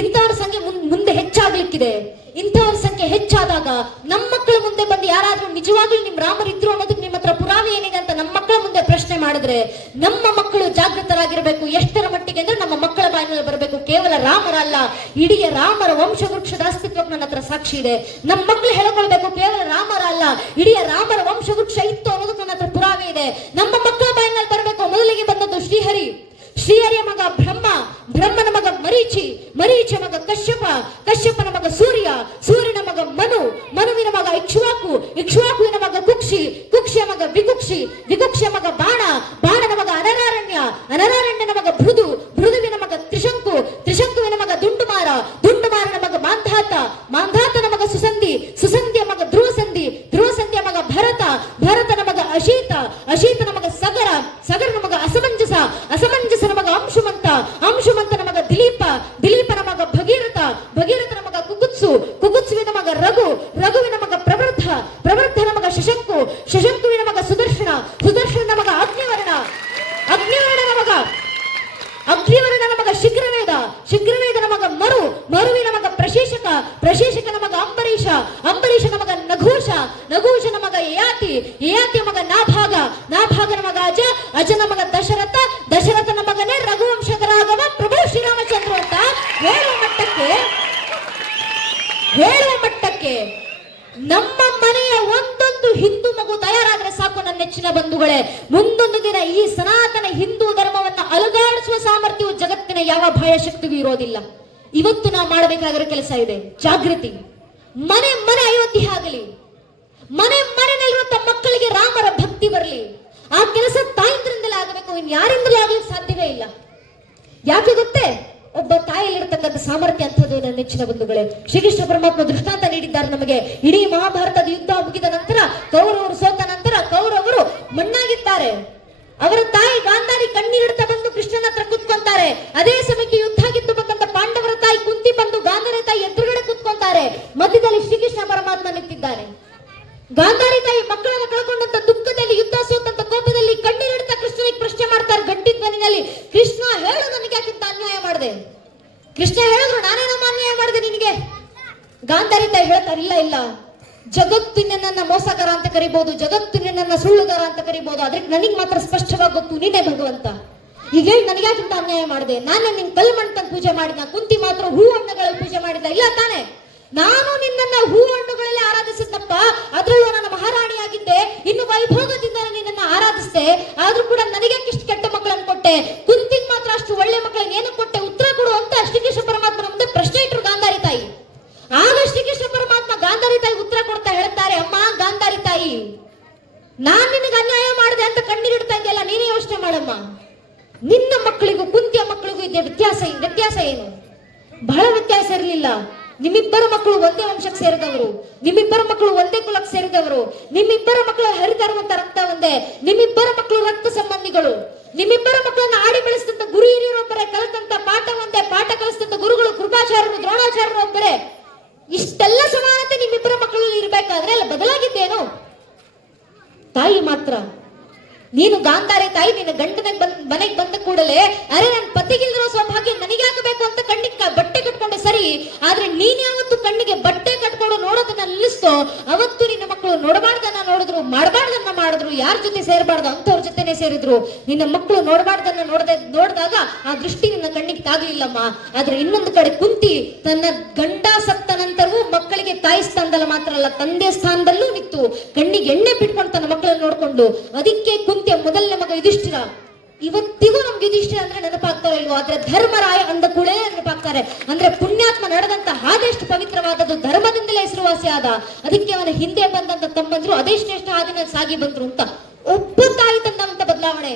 ಇಂಥವ್ರ ಸಂಖ್ಯೆ ಮುಂದೆ ಹೆಚ್ಚಾಗ್ಲಿಕ್ಕಿದೆ. ಇಂಥವ್ರ ಸಂಖ್ಯೆ ಹೆಚ್ಚಾದಾಗ ನಮ್ಮ ಮಕ್ಕಳ ಮುಂದೆ ಬಂದು ಯಾರಾದ್ರೂ ನಿಜವಾಗ್ಲೂ ನಿಮ್ ರಾಮರು ಇದ್ರು ಅನ್ನೋದಕ್ಕೆ ನಿಮ್ಮ ಹತ್ರ ಪುರಾವೆ ಏನಿದೆ ಅಂತ ನಮ್ಮ ಮಕ್ಕಳ ಮುಂದೆ ಪ್ರಶ್ನೆ ಮಾಡಿದ್ರೆ ನಮ್ಮ ಮಕ್ಕಳು ಜಾಗೃತರಾಗಿರ್ಬೇಕು. ಎಷ್ಟರ ಮಟ್ಟಿಗೆ ಅಂದ್ರೆ ನಮ್ಮ ಮಕ್ಕಳ ಬಾಯಿನಲ್ಲಿ ಬರಬೇಕು, ಕೇವಲ ರಾಮರ ಅಲ್ಲ, ಇಡೀ ರಾಮರ ವಂಶವೃಕ್ಷದ ಅಸ್ತಿತ್ವಕ್ಕೆ ನನ್ನ ಹತ್ರ ಸಾಕ್ಷಿ ಇದೆ. ನಮ್ಮ ಮಕ್ಕಳು ಹೇಳ್ಕೊಳ್ಬೇಕು, ಕೇವಲ ರಾಮರ ಅಲ್ಲ, ಇಡೀ ರಾಮರ ವಂಶವೃಕ್ಷ ಇತ್ತು ಅನ್ನೋದಕ್ಕೆ ನನ್ನ ಹತ್ರ ಪುರಾವೆ ಇದೆ. ನಮ್ಮ ಮಕ್ಕಳ ಬಾಯಿನಲ್ಲಿ ಬರಬೇಕು. ಮೊದಲಿಗೆ ಬಂದದ್ದು ಶ್ರೀಹರಿ, ಶ್ರೀಹರಿಯ ಮಗ ಬ್ರಹ್ಮ, ಬ್ರಹ್ಮನ ಮಗ ಮರೀಚಿ, ಮರೀಚಿಯ ಮಗ ಕಶ್ಯಪ, ಕಶ್ಯಪನ ಮಗ ಸೂರ್ಯ, ಸೂರ್ಯನ ಮಗ ಮನು, ಮನುವಿನ ಮಗ ಇಕ್ಷ್ವಾಕು, ಇಕ್ಷ್ವಾಕುವಿನ ಮಗ ಕುಕ್ಷಿ, ಕುಕ್ಷಿಯ ಮಗ ವಿಕುಕ್ಷಿ, ವಿಕುಕ್ಷಿಯ ಮಗ ಬಾಣ, ಬಾಣನ ಮಗ ಅನರಾರಣ್ಯ, ಅನರಾರಣ್ಯನ ಮಗ ಭೃದು, ಭೃದುವಿನ ಮಗ ತ್ರಿಶಂಕು, ತ್ರಿಶಂಕುವಿನ ಮಗ ದುಂಡುಮಾರ, ದುಂಡುಮಾರನ ಮಗ ಮಾಂಧಾತ, ಮಾಂಧಾತನ ಮಗ ಸುಸಂಧಿ, ಸುಸಂಧಿಯ ಮಗ ಧ್ರುವಸಂಧಿ, ಧ್ರುವಸಂಧಿಯ ಮಗ ಭರತ, ಭರತನ ಮಗ ಅಶೀತ, ಅಶೀತನ ಮಗ ಸಗರ, ಸಗರನ ಮಗ ಅಸಮಂಜಸ, ಅಸಮಂಜಸನ ಮಗ ಅಂಶುಮಂತ, ಅಂಶುಮಂತನ ಮಗ ದಿಲೀಪ, ದಿಲೀಪನ ಮಗ ಭಗೀರಥ, ಭಗೀರಥನ ಮಗ ಕುಕುತ್ಸು, ಕುಕುತ್ಸುವಿನ ಮಗ ರಘು, ರಘುವಿನ ಮಗ ಪ್ರವೃದ್ಧ, ಪ್ರವೃದ್ಧನ ಮಗ ಶಶಂಕು, ಶಶಂಕುವಿನ ಮಗ ಸುದರ್ಶನ, ಸುದರ್ಶನನ ಮಗ ಅಗ್ನಿವರ್ಣ, ಅಗ್ನಿವರ್ಣನ ಮಗ ಅಗ್ನಿವರ್ಣನ ಮಗ ಶೀಘ್ರವೇದ, ಶೀಘ್ರವೇದನ ಮಗ ಮರು, ಮರುವಿನ ಮಗ ಪ್ರಶೇಷಕ, ಪ್ರಶೇಷಕನ ಮಗ ಅಂಬರೀಷ, ಅಂಬರೀಷನ ಮಗ ನಘೂಷ, ನಘೂಷನ ಮಗ ಯಯಾತಿ, ಯಯಾತಿಯ ಮಗ ನಾಭಾಗ, ನಾಭಾಗನ ಮಗ ಅಜ, ಅಜನ ಮಗ ದಶರಥ, ದಶರಥನ ಮಗನೇ ರಘುವಂಶಕರಾಗವ ಪ್ರಭು ಶ್ರೀರಾಮಚಂದ್ರ ಅಂತ ಹೇಳುವ ಮಟ್ಟಕ್ಕೆ ನಮ್ಮ ಮನೆಯ ಒಂದೊಂದು ಹಿಂದೂ ಮಗು ತಯಾರಾದ್ರೆ ಸಾಕು ನನ್ನ ನೆಚ್ಚಿನ ಬಂಧುಗಳೇ. ಮುಂದೊಂದು ದಿನ ಈ ಸನಾತನ ಹಿಂದೂ ಧರ್ಮವನ್ನು ಅಲುಗಾಡಿಸುವ ಸಾಮರ್ಥ್ಯವು ಜಗತ್ತಿನ ಯಾವ ಬಾಹ್ಯ ಶಕ್ತಿಗೂ ಇರೋದಿಲ್ಲ. ಇವತ್ತು ನಾವು ಮಾಡಬೇಕಾಗಿರೋ ಕೆಲಸ ಇದೆ, ಜಾಗೃತಿ. ಮನೆ ಮನೆ ಅಯೋಧ್ಯೆ ಆಗಲಿ, ಮನೆ ಮನೆಯಲ್ಲಿರುವಂತ ಮಕ್ಕಳಿಗೆ ರಾಮರ ಭಕ್ತಿ ಬರಲಿ. ಆ ಕೆಲಸ ತಾಯಿಂದ್ರಿಂದಲೇ ಆಗಬೇಕು, ಇನ್ಯಾರಿಂದಲೂ ಆಗ್ಲಿಕ್ಕೆ ಸಾಧ್ಯವೇ ಇಲ್ಲ. ಯಾಕೆ ಗೊತ್ತೇ? ಒಬ್ಬ ತಾಯಿಯಲ್ಲಿರ್ತಕ್ಕಂಥ ಸಾಮರ್ಥ್ಯ ಅಂತದ್ದು ನನ್ನ ನೆಚ್ಚಿನ ಬಂಧುಗಳೇ. ಶ್ರೀಕೃಷ್ಣ ಪರಮಾತ್ಮ ದೃಷ್ಟಾಂತ ನೀಡಿದ್ದಾರೆ ನಮಗೆ. ಇಡೀ ಮಹಾಭಾರತದ ಯುದ್ಧ ಮುಗಿದ ನಂತರ, ಕೌರವರು ಸೋತ ನಂತರ ಕೌರವರು ಮಣ್ಣಾಗಿದ್ದಾರೆ. ಅವರ ತಾಯಿ ಗಾಂಧಾರಿ ಕಣ್ಣೀರಿಡ್ತಾ ಬಂದು ಕೃಷ್ಣನ ಹತ್ರ ಕುತ್ಕೊಂತಾರೆ. ಅದೇ ಸಮಯಕ್ಕೆ ಯುದ್ಧ ಗೆದ್ದು ಬಂದಂತ ಪಾಂಡವರ ತಾಯಿ ಕುಂತಿ ಬಂದು ಗಾಂಧಾರಿ ತಾಯಿ ಎದುರುಗಡೆ ಕುತ್ಕೊಂತಾರೆ. ಮಧ್ಯದಲ್ಲಿ ಶ್ರೀಕೃಷ್ಣ ಪರಮಾತ್ಮ ನಿಂತಿದ್ದಾನೆ. ಗಾಂಧಾರಿ ತಾಯಿ ಮಕ್ಕಳನ್ನು ಕಳ್ಕೊಂಡಂತ ದುಃಖದಲ್ಲಿ, ಯುದ್ಧ ಸೋತಂತ ಕೋಪದಲ್ಲಿ ಕಣ್ಣೀರಿಡ್ತಾ ಕೃಷ್ಣನಿಗೆ ಪ್ರಶ್ನೆ ಮಾಡ್ತಾರೆ ಗಟ್ಟಿ ಧ್ವನಿನಲ್ಲಿ, ಕೃಷ್ಣ ಹೇಳು, ನನಗೆ ಯಾಕಿಂತ ಅನ್ಯಾಯ ಮಾಡಿದೆ? ಕೃಷ್ಣ ಹೇಳಿದ್ರು, ನಾನೇನಮ್ಮ ಅನ್ಯಾಯ ಮಾಡಿದೆ ನಿನಗೆ? ಗಾಂಧಾರಿ ತಾಯಿ ಹೇಳ್ತಾರೆ, ಇಲ್ಲ ಇಲ್ಲ, ಜಗತ್ತು ನಿನ್ನನ್ನ ಮೋಸಗಾರ ಅಂತ ಕರಿಬಹುದು, ಜಗತ್ತು ನಿನ್ನನ್ನ ಸುಳ್ಳುಗಾರ ಅಂತ ಕರಿಬಹುದು, ಅದಕ್ಕೆ ನನಗೆ ಮಾತ್ರ ಸ್ಪಷ್ಟವಾಗಿ ಗೊತ್ತು, ನೀನೇ ಭಗವಂತ. ಈಗ ಹೇಳಿ, ನನಗ್ಯಾಕಿಂತ ಅನ್ಯಾಯ ಮಾಡಿದೆ? ನಾನು ನಿನ್ ಕಲ್ಮಣ್ ತಂದು ಪೂಜೆ ಮಾಡಿದ, ಕುಂತಿ ಮಾತ್ರ ಹೂ ಹಣ್ಣುಗಳಲ್ಲಿ ಪೂಜೆ ಮಾಡಿದ, ಇಲ್ಲ ತಾನೆ? ನಾನು ನಿನ್ನನ್ನ ಹೂ ಹಣ್ಣುಗಳಲ್ಲಿ ಆರಾಧಿಸಿದ್ನಪ್ಪ, ಅದ್ರಲ್ಲೂ ನನ್ನ ಮಹಾರಾಣಿಯಾಗಿದ್ದೆ, ಇನ್ನು ವೈಭೋಗದಿಂದ ನಿನ್ನನ್ನ ಆರಾಧಿಸಿದೆ. ಆದ್ರೂ ಕೂಡ ನನಗೆ ಇಷ್ಟು ಕೆಟ್ಟ ಮಕ್ಕಳನ್ನು ಕೊಟ್ಟೆ, ಕುಂತಿಗೆ ಮಾತ್ರ ಅಷ್ಟು ಒಳ್ಳೆ ಮಕ್ಕಳನ್ನ ಏನು ಕೊಟ್ಟೆ, ಉತ್ತರ ಕೊಡು ಅಂತ ಶ್ರೀಕೃಷ್ಣ ಪರಮಾತ್ಮ ಮುಂದೆ ಪ್ರಶ್ನೆ ಇಟ್ಟರು ಗಾಂಧಾರಿ ತಾಯಿ. ಆಗ ಶ್ರೀಕೃಷ್ಣ ಪರಮಾತ್ಮ ಗಾಂಧಾರಿ ತಾಯಿ ಉತ್ತರ ಕೊಡ್ತಾ ಹೇಳ್ತಾರೆ, ಅಮ್ಮ ಗಾಂಧಾರಿ ತಾಯಿ, ನಾನ್ ನಿನಗೆ ಅನ್ಯಾಯ ಮಾಡಿದೆ ಅಂತ ಕಣ್ಣೀರಿಡ್ತಾ ಇದೆಯಲ್ಲ, ನೀನೇ ಯೋಚನೆ ಮಾಡಮ್ಮ. ನಿನ್ನ ಮಕ್ಕಳಿಗೂ ಕುಂತಿಯ ಮಕ್ಕಳಿಗೂ ಇದೆ ವ್ಯತ್ಯಾಸ ಏನು? ಬಹಳ ವ್ಯತ್ಯಾಸ ಇರಲಿಲ್ಲ. ನಿಮ್ಮಿಬ್ಬರ ಮಕ್ಕಳು ಒಂದೇ ವಂಶಕ್ಕೆ ಸೇರಿದವರು, ನಿಮ್ಮಿಬ್ಬರ ಮಕ್ಕಳು ಒಂದೇ ಕುಲಕ್ಕೆ ಸೇರಿದವರು, ನಿಮ್ಮಿಬ್ಬರ ಮಕ್ಕಳು ಹರಿತಾ ಇರುವಂತ ರಕ್ತ ಒಂದೇ, ನಿಮ್ಮಿಬ್ಬರ ಮಕ್ಕಳು ರಕ್ತ ಸಂಬಂಧಿಗಳು, ನಿಮ್ಮಿಬ್ಬರ ಮಕ್ಕಳನ್ನ ಆಡಿ ಬೆಳೆಸಿದಂತ ಗುರು ಹಿರಿಯರೊಬ್ಬರೇ, ಕಲಿತಂತ ಪಾಠ ಒಂದೇ, ಪಾಠ ಕಲಿಸಿದಂತ ಗುರುಗಳು ಕೃಪಾಚಾರ್ಯರು ದ್ರೋಣಾಚಾರ್ಯರು ಒಬ್ಬರೇ. ಇಷ್ಟೆಲ್ಲ ಸಮಾನತೆ ನಿಮ್ಮಿಬ್ಬರ ಮಕ್ಕಳಲ್ಲಿ ಇರ್ಬೇಕಾದ್ರೆ ಅಲ್ಲ ಬದಲಾಗಿದ್ದೇನು? ತಾಯಿ ಮಾತ್ರ, ನೀನು ಗಾಂಧಾರಿ ತಾಯಿ, ನಿನ್ನ ಗಂಡನ ಮನೆಗೆ ಬಂದ ಕೂಡಲೇ ಅರೆ ನನ್ನ ಪತಿಗಿಲ್ದಿರೋ ಸೌಭಾಗ್ಯ ನನಗೆ ಆಗಬೇಕು ಅಂತ ಕಣ್ಣಿಗೆ ಬಟ್ಟೆ ಕಟ್ಕೊಂಡೆ ಸರಿ, ಆದ್ರೆ ನೀನ್ ಯಾವತ್ತು ಕಣ್ಣಿಗೆ ಬಟ್ಟೆ ಕಟ್ಕೊಂಡು ನೋಡೋದನ್ನ ನಿಲ್ಲಿಸ್ತೋ ಅವತ್ತು ನಿನ್ನ ಮಕ್ಕಳು ನೋಡಬಾರ್ದನ್ನ ನೋಡಿದ್ರು, ಮಾಡಬಾರ್ದನ್ನ ಮಾಡಿದ್ರು, ಯಾರ ಜೊತೆ ಸೇರಬಾರ್ದು ಅಂತವ್ರ ಜೊತೆನೆ ಸೇರಿದ್ರು. ನಿನ್ನ ಮಕ್ಕಳು ನೋಡಬಾರ್ದನ್ನ ನೋಡಿದಾಗ ಆ ದೃಷ್ಟಿ ನಿನ್ನ ಕಣ್ಣಿಗೆ ತಾಗ್ಲಿಲ್ಲಮ್ಮ. ಆದ್ರೆ ಇನ್ನೊಂದು ಕಡೆ ಕುಂತಿ ತನ್ನ ಗಂಡ ಸತ್ತ ನಂತರವೂ ಮಕ್ಕಳಿಗೆ ತಾಯಿ ಸ್ಥಾನದಲ್ಲಿ ಮಾತ್ರ ಅಲ್ಲ ತಂದೆ ಸ್ಥಾನದಲ್ಲೂ ನಿಂತು ಕಣ್ಣಿಗೆ ಎಣ್ಣೆ ಬಿಟ್ಕೊಂಡು ತನ್ನ ಮಕ್ಕಳನ್ನು ನೋಡ್ಕೊಂಡು, ಅದಕ್ಕೆ ಕುಂತಿಯ ಮೊದಲನೇ ಮಗ ಯುಧಿಷ್ಠಿರ. ಇವತ್ತಿಗೂ ನಮ್ಗೆ ಯುಧಿಷ್ಠಿರ ಅಂದ್ರೆ ನೆನಪಾಗ್ತಾರೋ ಇಲ್ವೋ, ಆದ್ರೆ ಧರ್ಮರಾಯ ಅಂದ ಕೂಡಲೇ ನೆನಪಾಗ್ತಾರೆ. ಅಂದ್ರೆ ಪುಣ್ಯಾತ್ಮ ನಡೆದಂತ ಹಾದೆಷ್ಟು ಪವಿತ್ರವಾದದ್ದು, ಧರ್ಮದಿಂದಲೇ ಹೆಸರುವಾಸಿ ಆದ, ಅದಕ್ಕೆ ಅವನ ಹಿಂದೆ ಬಂದಂತ ತಮ್ಮಂದ್ರು ಅದೇ ಶ್ರೇಷ್ಠ ಹಾದಿನ ಸಾಗಿ ಬಂದ್ರು ಅಂತ. ಒಬ್ಬ ತಾಯಿ ತಂದಂತ ಬದಲಾವಣೆ.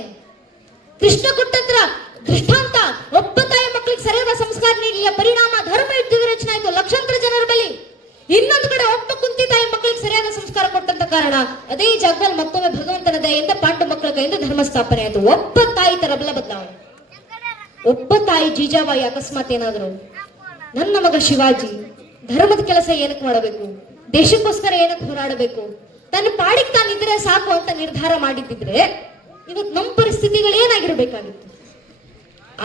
ಕೃಷ್ಣ ಕೊಟ್ಟಂತ್ರ ದೃಷ್ಟಾಂತ, ಒಬ್ಬ ತಾಯಿ ಮಕ್ಕಳಿಗೆ ಸರಿಯಾದ ಸಂಸ್ಕಾರ ನೀಡಲಿಲ್ಲ, ಪರಿಣಾಮ ಧರ್ಮ ಯುದ್ಧದ ರಚನೆ ಆಯ್ತು, ಲಕ್ಷಾಂತರ ಜನರ ಬಲಿ. ಇನ್ನೊಂದು ಕಡೆ ಒಬ್ಬ ಕುಂತಿ ತಾಯಿ ಮಕ್ಕಳಿಗೆ ಸರಿಯಾದ ಸಂಸ್ಕಾರ ಕೊಟ್ಟಂತ ಕಾರಣ ಅದೇ ಜಾಗದಲ್ಲಿ ಮತ್ತೊಮ್ಮೆ ಭಗವಂತನ ದಯೆಯಿಂದ ಪಾಂಡು ಮಕ್ಕಳ ಕೈಯಿಂದ ಧರ್ಮ ಸ್ಥಾಪನೆ ಆಯಿತು. ಒಬ್ಬ ತಾಯಿ ತರಬಲ ಬದಲಾವಣೆ. ಒಬ್ಬ ತಾಯಿ ಜೀಜಾಬಾಯಿ ಅಕಸ್ಮಾತ್ ಏನಾದ್ರು ನನ್ನ ಮಗ ಶಿವಾಜಿ ಧರ್ಮದ ಕೆಲಸ ಏನಕ್ಕೆ ಮಾಡಬೇಕು, ದೇಶಕ್ಕೋಸ್ಕರ ಏನಕ್ಕೆ ಹೋರಾಡಬೇಕು, ತನ್ನ ಪಾಡಿಗೆ ತಾನಿದ್ರೆ ಸಾಕು ಅಂತ ನಿರ್ಧಾರ ಮಾಡಿದ್ದಿದ್ರೆ ಇವತ್ತು ನಮ್ಮ ಪರಿಸ್ಥಿತಿಗಳು ಏನಾಗಿರ್ಬೇಕಾಗಿತ್ತು?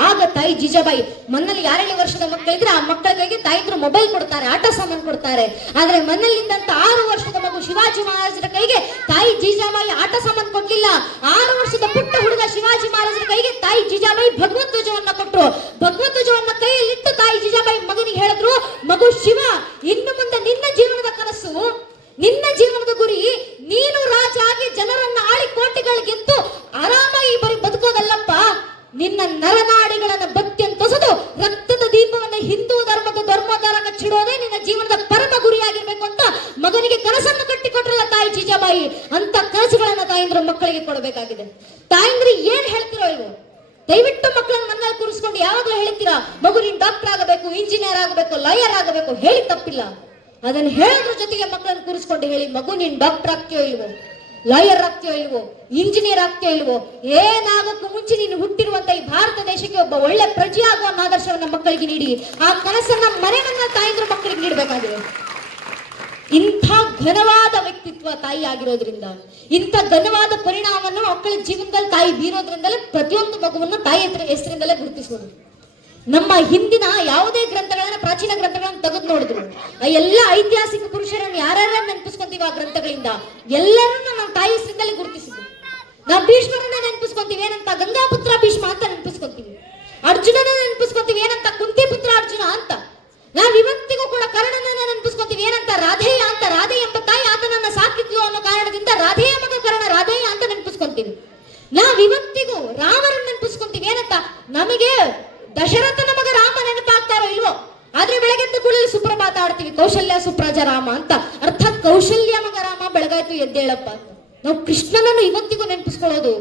ಆಗ ತಾಯಿ ಜೀಜಾಬಾಯಿ ಮನೇಲಿ 6 ವರ್ಷದ ಮಕ್ಕಳಿದ್ರೆ ಆ ಮಕ್ಕಳ ಕೈಗೆ ತಾಯಿದ್ರು ಮೊಬೈಲ್ ಕೊಡ್ತಾರೆ, ಆಟ ಸಾಮಾನು ಕೊಡ್ತಾರೆ. ಆದ್ರೆ ಮನೇಲಿದ್ದಂತ 6 ವರ್ಷದ ಮಗು ಶಿವಾಜಿ ಮಹಾರಾಜರ ಕೈಗೆ ತಾಯಿ ಜೀಜಾಬಾಯಿ ಆಟ ಸಾಮಾನು ಕೊಡ್ಲಿಲ್ಲ. 6 ವರ್ಷದ ಪುಟ್ಟ ಹುಡುಗ ಶಿವಾಜಿ ಮಹಾರಾಜರ ಕೈಗೆ ತಾಯಿ ಜೀಜಾಬಾಯಿ ಭಗವತ್ ಧ್ವಜವನ್ನ ಕೊಟ್ರು. ಭಗವತ್ ಧ್ವಜವನ್ನ ಕೈಯಲ್ಲಿಟ್ಟು ತಾಯಿ ಜೀಜಾಬಾಯಿ ಮಗನಿಗೆ ಹೇಳಿದ್ರು, ಮಗು ಶಿವ, ಇನ್ನು ಮುಂದೆ ನಿನ್ನ ಜೀವನದ ಕನಸು, ನಿನ್ನ ಜೀವನದ ಗುರಿ ನೀನು ರಾಜ ಆಗಿ ಜನರನ್ನ ಆಳಿ ಕೋಟೆಗಳು ಗೆದ್ದು ಆರಾಮಾಗಿ ಬರೀ ಬದುಕೋದಲ್ಲಪ್ಪ, ನಿನ್ನ ನರನಾಡಿಗಳನ್ನ ಬತ್ಯಂತೊಸದು ರಕ್ತದ ದೀಪವನ್ನ ಹಿಂದೂ ಧರ್ಮದ ಧರ್ಮೋದ್ಧಾರ ಕಚ್ಚಿಡೋದೇ ನಿನ್ನ ಜೀವನದ ಪರಮ ಗುರಿಯಾಗಿರ್ಬೇಕು ಅಂತ ಮಗನಿಗೆ ಕನಸನ್ನು ಕಟ್ಟಿಕೊಟ್ರಲ್ಲ ತಾಯಿ ಜೀಜಾಬಾಯಿ. ಅಂತ ಕನಸುಗಳನ್ನ ತಾಯಿಂದ್ರು ಮಕ್ಕಳಿಗೆ ಕೊಡಬೇಕಾಗಿದೆ. ತಾಯಿಂದ್ರಿ ಏನ್ ಹೇಳ್ತಿರೋ ಇವು? ದಯವಿಟ್ಟು ಮಕ್ಕಳನ್ನ ಮನ್ನಲ್ಲಿ ಕೂರಿಸ್ಕೊಂಡು ಯಾವಾಗ್ಲೂ ಹೇಳ್ತೀರಾ, ಮಗು ನೀನ್ ಡಾಕ್ಟರ್ ಆಗಬೇಕು, ಇಂಜಿನಿಯರ್ ಆಗಬೇಕು, ಲಾಯರ್ ಆಗಬೇಕು, ಹೇಳಿ ತಪ್ಪಿಲ್ಲ. ಅದನ್ನ ಹೇಳೋದ್ರ ಜೊತೆಗೆ ಮಕ್ಕಳನ್ನ ಕೂರಿಸ್ಕೊಂಡು ಹೇಳಿ, ಮಗು ನೀನ್ ಡಾಕ್ಟರ್ ಆಗ್ತೀಯೋ ಇಲ್ವೋ, ಲಾಯರ್ ಆಗ್ತೀಯೋ ಇಲ್ವೋ, ಇಂಜಿನಿಯರ್ ಆಗ್ತೀಯೋ ಇಲ್ವೋ, ಏನಾಗಕ್ಕೂ ಮುಂಚೆ ನೀನು ಹುಟ್ಟಿರುವಂತ ಈ ಭಾರತ ದೇಶಕ್ಕೆ ಒಬ್ಬ ಒಳ್ಳೆ ಪ್ರಜೆ ಆಗುವ ಆದರ್ಶವನ್ನ ಮಕ್ಕಳಿಗೆ ನೀಡಿ ಆ ಕನಸನ್ನ ಮನೆಯನ್ನ ತಾಯಿಂದ್ರು ಮಕ್ಕಳಿಗೆ ನೀಡಬೇಕಾಗಿದೆ. ಇಂಥ ಘನವಾದ ವ್ಯಕ್ತಿತ್ವ ತಾಯಿ ಆಗಿರೋದ್ರಿಂದ, ಇಂಥ ಘನವಾದ ಪರಿಣಾಮವನ್ನು ಮಕ್ಕಳ ಜೀವನದಲ್ಲಿ ತಾಯಿ ಬೀರೋದ್ರಿಂದಲೇ ಪ್ರತಿಯೊಂದು ಮಗುವನ್ನು ತಾಯಿ ಹೆಸರಿಂದಲೇ ಗುರುತಿಸೋದು. ನಮ್ಮ ಹಿಂದಿನ ಯಾವುದೇ ಗ್ರಂಥಗಳನ್ನ, ಪ್ರಾಚೀನ ಗ್ರಂಥಗಳನ್ನ ತೆಗೆದು ನೋಡಿದ್ರು ಆ ಎಲ್ಲ ಐತಿಹಾಸಿಕ ಪುರುಷರನ್ನು ಯಾರ್ಯಾರ ನೆನಪಿಸ್ಕೊಂತೀವಿ ಆ ಗ್ರಂಥಗಳಿಂದ, ಎಲ್ಲರನ್ನ ನಾವು ತಾಯಿ ಹೆಸರಿಂದಲೇ ಗುರುತಿಸಿದ್ವಿ. ನಾವು ಭೀಷ್ಮರನ್ನ ನೆನಪಿಸ್ಕೊಂತೀವಿ ಏನಂತ, ಗಂಗಾಪುತ್ರ ಭೀಷ್ಮ ಅಂತ ನೆನಪಿಸ್ಕೊಂತೀವಿ. ಅರ್ಜುನನ ನೆನಪಿಸ್ಕೊಂತೀವಿ ಏನಂತ, ಕುಂತಿ ಪುತ್ರ ಅರ್ಜುನ ಅಂತ. ನಾವ್ ಇವತ್ತಿಗೂ ಕೂಡ ಕರ್ಣನನ್ನ ನೆನಪಿಸ್ಕೊಂತೀವಿ ಏನಂತ, ರಾಧೇಯ ಅಂತ. ರಾಧೆ ಎಂಬ ತಾಯಿ ಆತನನ್ನ ಸಾಕಿದ್ಲು ಅನ್ನೋ ಕಾರಣದಿಂದ ರಾಧೆಯ ಮಗ ಕರ್ಣ, ರಾಧೇಯ ಅಂತ ನೆನಪಿಸ್ಕೊಂತೀವಿ. ನಾವ್ ಇವತ್ತಿಗೂ ರಾಮರನ್ನ ನೆನಪಿಸ್ಕೊಂತೀವಿ ಏನಂತ, ನಮಗೆ ದಶರಥನ ಮಗ ರಾಮ ನೆನಪಾಗ್ತಾರೋ ಇಲ್ವೋ, ಆದ್ರೆ ಬೆಳಗ್ಗೆದ್ದು ಕೂಡ ಸುಪ್ರಭಾತ ಆಡ್ತೀವಿ, ಕೌಶಲ್ಯ ಸುಪ್ರಾಜ ರಾಮ ಅಂತ. ಅರ್ಥಾತ್ ಕೌಶಲ್ಯ ಮಗ ರಾಮ ಬೆಳಗಾಯ್ತು ಎದ್ದೇಳಪ್ಪ ಅಂತ. ನಾವು ಕೃಷ್ಣನನ್ನು ಇವತ್ತಿಗೂ ನೆನಪಿಸ್ಕೊಳ್ಳೋದು.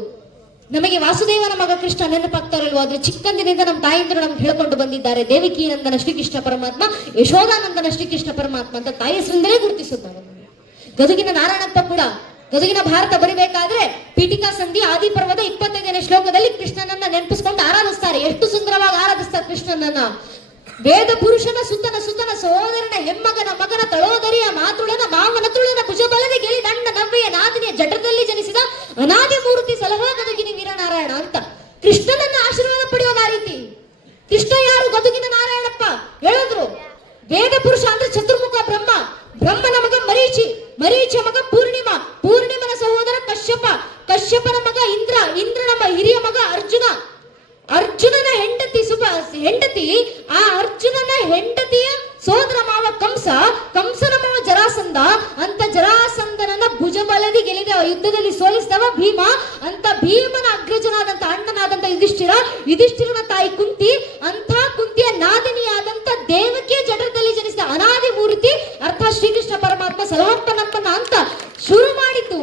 ನಮಗೆ ವಾಸುದೇವನ ಮಗ ಕೃಷ್ಣ ನೆನಪಾಗ್ತಾರೋ ಇಲ್ವೋ, ಆದ್ರೆ ಚಿಕ್ಕಂದಿನಿಂದ ನಮ್ಮ ತಾಯಿಂದರು ನಮ್ಗೆ ಹೇಳ್ಕೊಂಡು ಬಂದಿದ್ದಾರೆ, ದೇವಿಕಿ ನಂದನ ಶ್ರೀಕೃಷ್ಣ ಪರಮಾತ್ಮ, ಯಶೋಧಾನಂದನ ಶ್ರೀಕೃಷ್ಣ ಪರಮಾತ್ಮ ಅಂತ ತಾಯಿ ಹೆಸರಿಂದಲೇ ಗುರುತಿಸುತ್ತಾರೆ. ಗದುಗಿನ ನಾರಾಯಣಪ್ಪ ಕೂಡ ಗದುಗಿನ ಭಾರತ ಬರಿಬೇಕಾದ್ರೆ ಪೀಠಿಕಾ ಸಂಧಿ ಆದಿ ಪರ್ವದ 25ನೇ ಶ್ಲೋಕದಲ್ಲಿ ಕೃಷ್ಣನನ್ನ ನೆನಪಿಸ್ಕೊಂಡು ಆರಾಧಿಸ್ತಾರೆ. ಎಷ್ಟು ಸುಂದರವಾಗಿ ಆರಾಧಿಸ್ತಾರೆ ಕೃಷ್ಣನನ್ನ. ವೇದ ಪುರುಷನ ಸುತನ ಸಹೋದರನ ಹೆಮ್ಮಗನ ಮಗನ ತಳೋದರಿಯ ಮಾತುಳನ ಮಾವನ ತುಳನ ಭುಜಬಲದ ಗೆಳಿ ದಂಡ ನವ್ವೆಯ ನಾದಿನಿಯ ಜಠರದಲ್ಲಿ ಜನಿಸಿದ ಅನಾದಿ ಮೂರ್ತಿ ಸಲಹೋ ಗದುಗಿನ ವೀರನಾರಾಯಣ ಅಂತ ಕೃಷ್ಣನನ್ನ ಆಶೀರ್ವಾದ ಪಡೆಯೋದ ರೀತಿ. ಕೃಷ್ಣ ಯಾರು? ಗದುಗಿನ ನಾರಾಯಣಪ್ಪ ಹೇಳಿದ್ರು. ವೇದ ಪುರುಷ ಅಂದ್ರೆ ಚತುರ್ಮುಖ ಬ್ರಹ್ಮ, ಬ್ರಹ್ಮನ ಮಗ ಮರೀಚಿ, ಮರೀಚಿಯ ಮಗ ಪೂರ್ಣಿಮಾ, ಪೂರ್ಣಿಮನ ಸಹೋದರ ಕಶ್ಯಪ, ಕಶ್ಯಪನ ಮಗ ಇಂದ್ರ, ಇಂದ್ರನ ಹಿರಿಯ ಮಗ ಅರ್ಜುನ, ಅರ್ಜುನನ ಹೆಂಡತಿ ಆ ಅರ್ಜುನನ ಹೆಂಡತಿಯ ಸೋದರ ಮಾವ ಕಂಸ ಕಂಸನ ಮಗ ಜರಾಸಂಧ, ಅಂತ ಜರಾಸಂಧನನ್ನ ಭುಜಬಲದಿ ಗೆಲ್ಲಿದ ಯುದ್ಧದಲ್ಲಿ ಸೋಲಿಸಿದವ ಭೀಮ. ಅಂತ ಭೀಮನ ಅಗ್ರಜನಾದಂತ ಅಣ್ಣನಾದಂತ ಯುಧಿಷ್ಠಿರನ ತಾಯಿ ಕುಂತಿ, ಅಂತ ಕುಂತಿಯ ನಾದಿನಿಯಾದಂತ ದೇವಕಿಯ ಜಠರದಲ್ಲಿ ಜನಿಸಿದ ಅನಾದಿ ಮೂರ್ತಿ ಅರ್ಥಾತ್ ಶ್ರೀಕೃಷ್ಣ ಪರಮಾತ್ಮ ಸಲಹಪ್ಪನಪ್ಪನ ಅಂತ ಶುರು ಮಾಡಿದ್ದು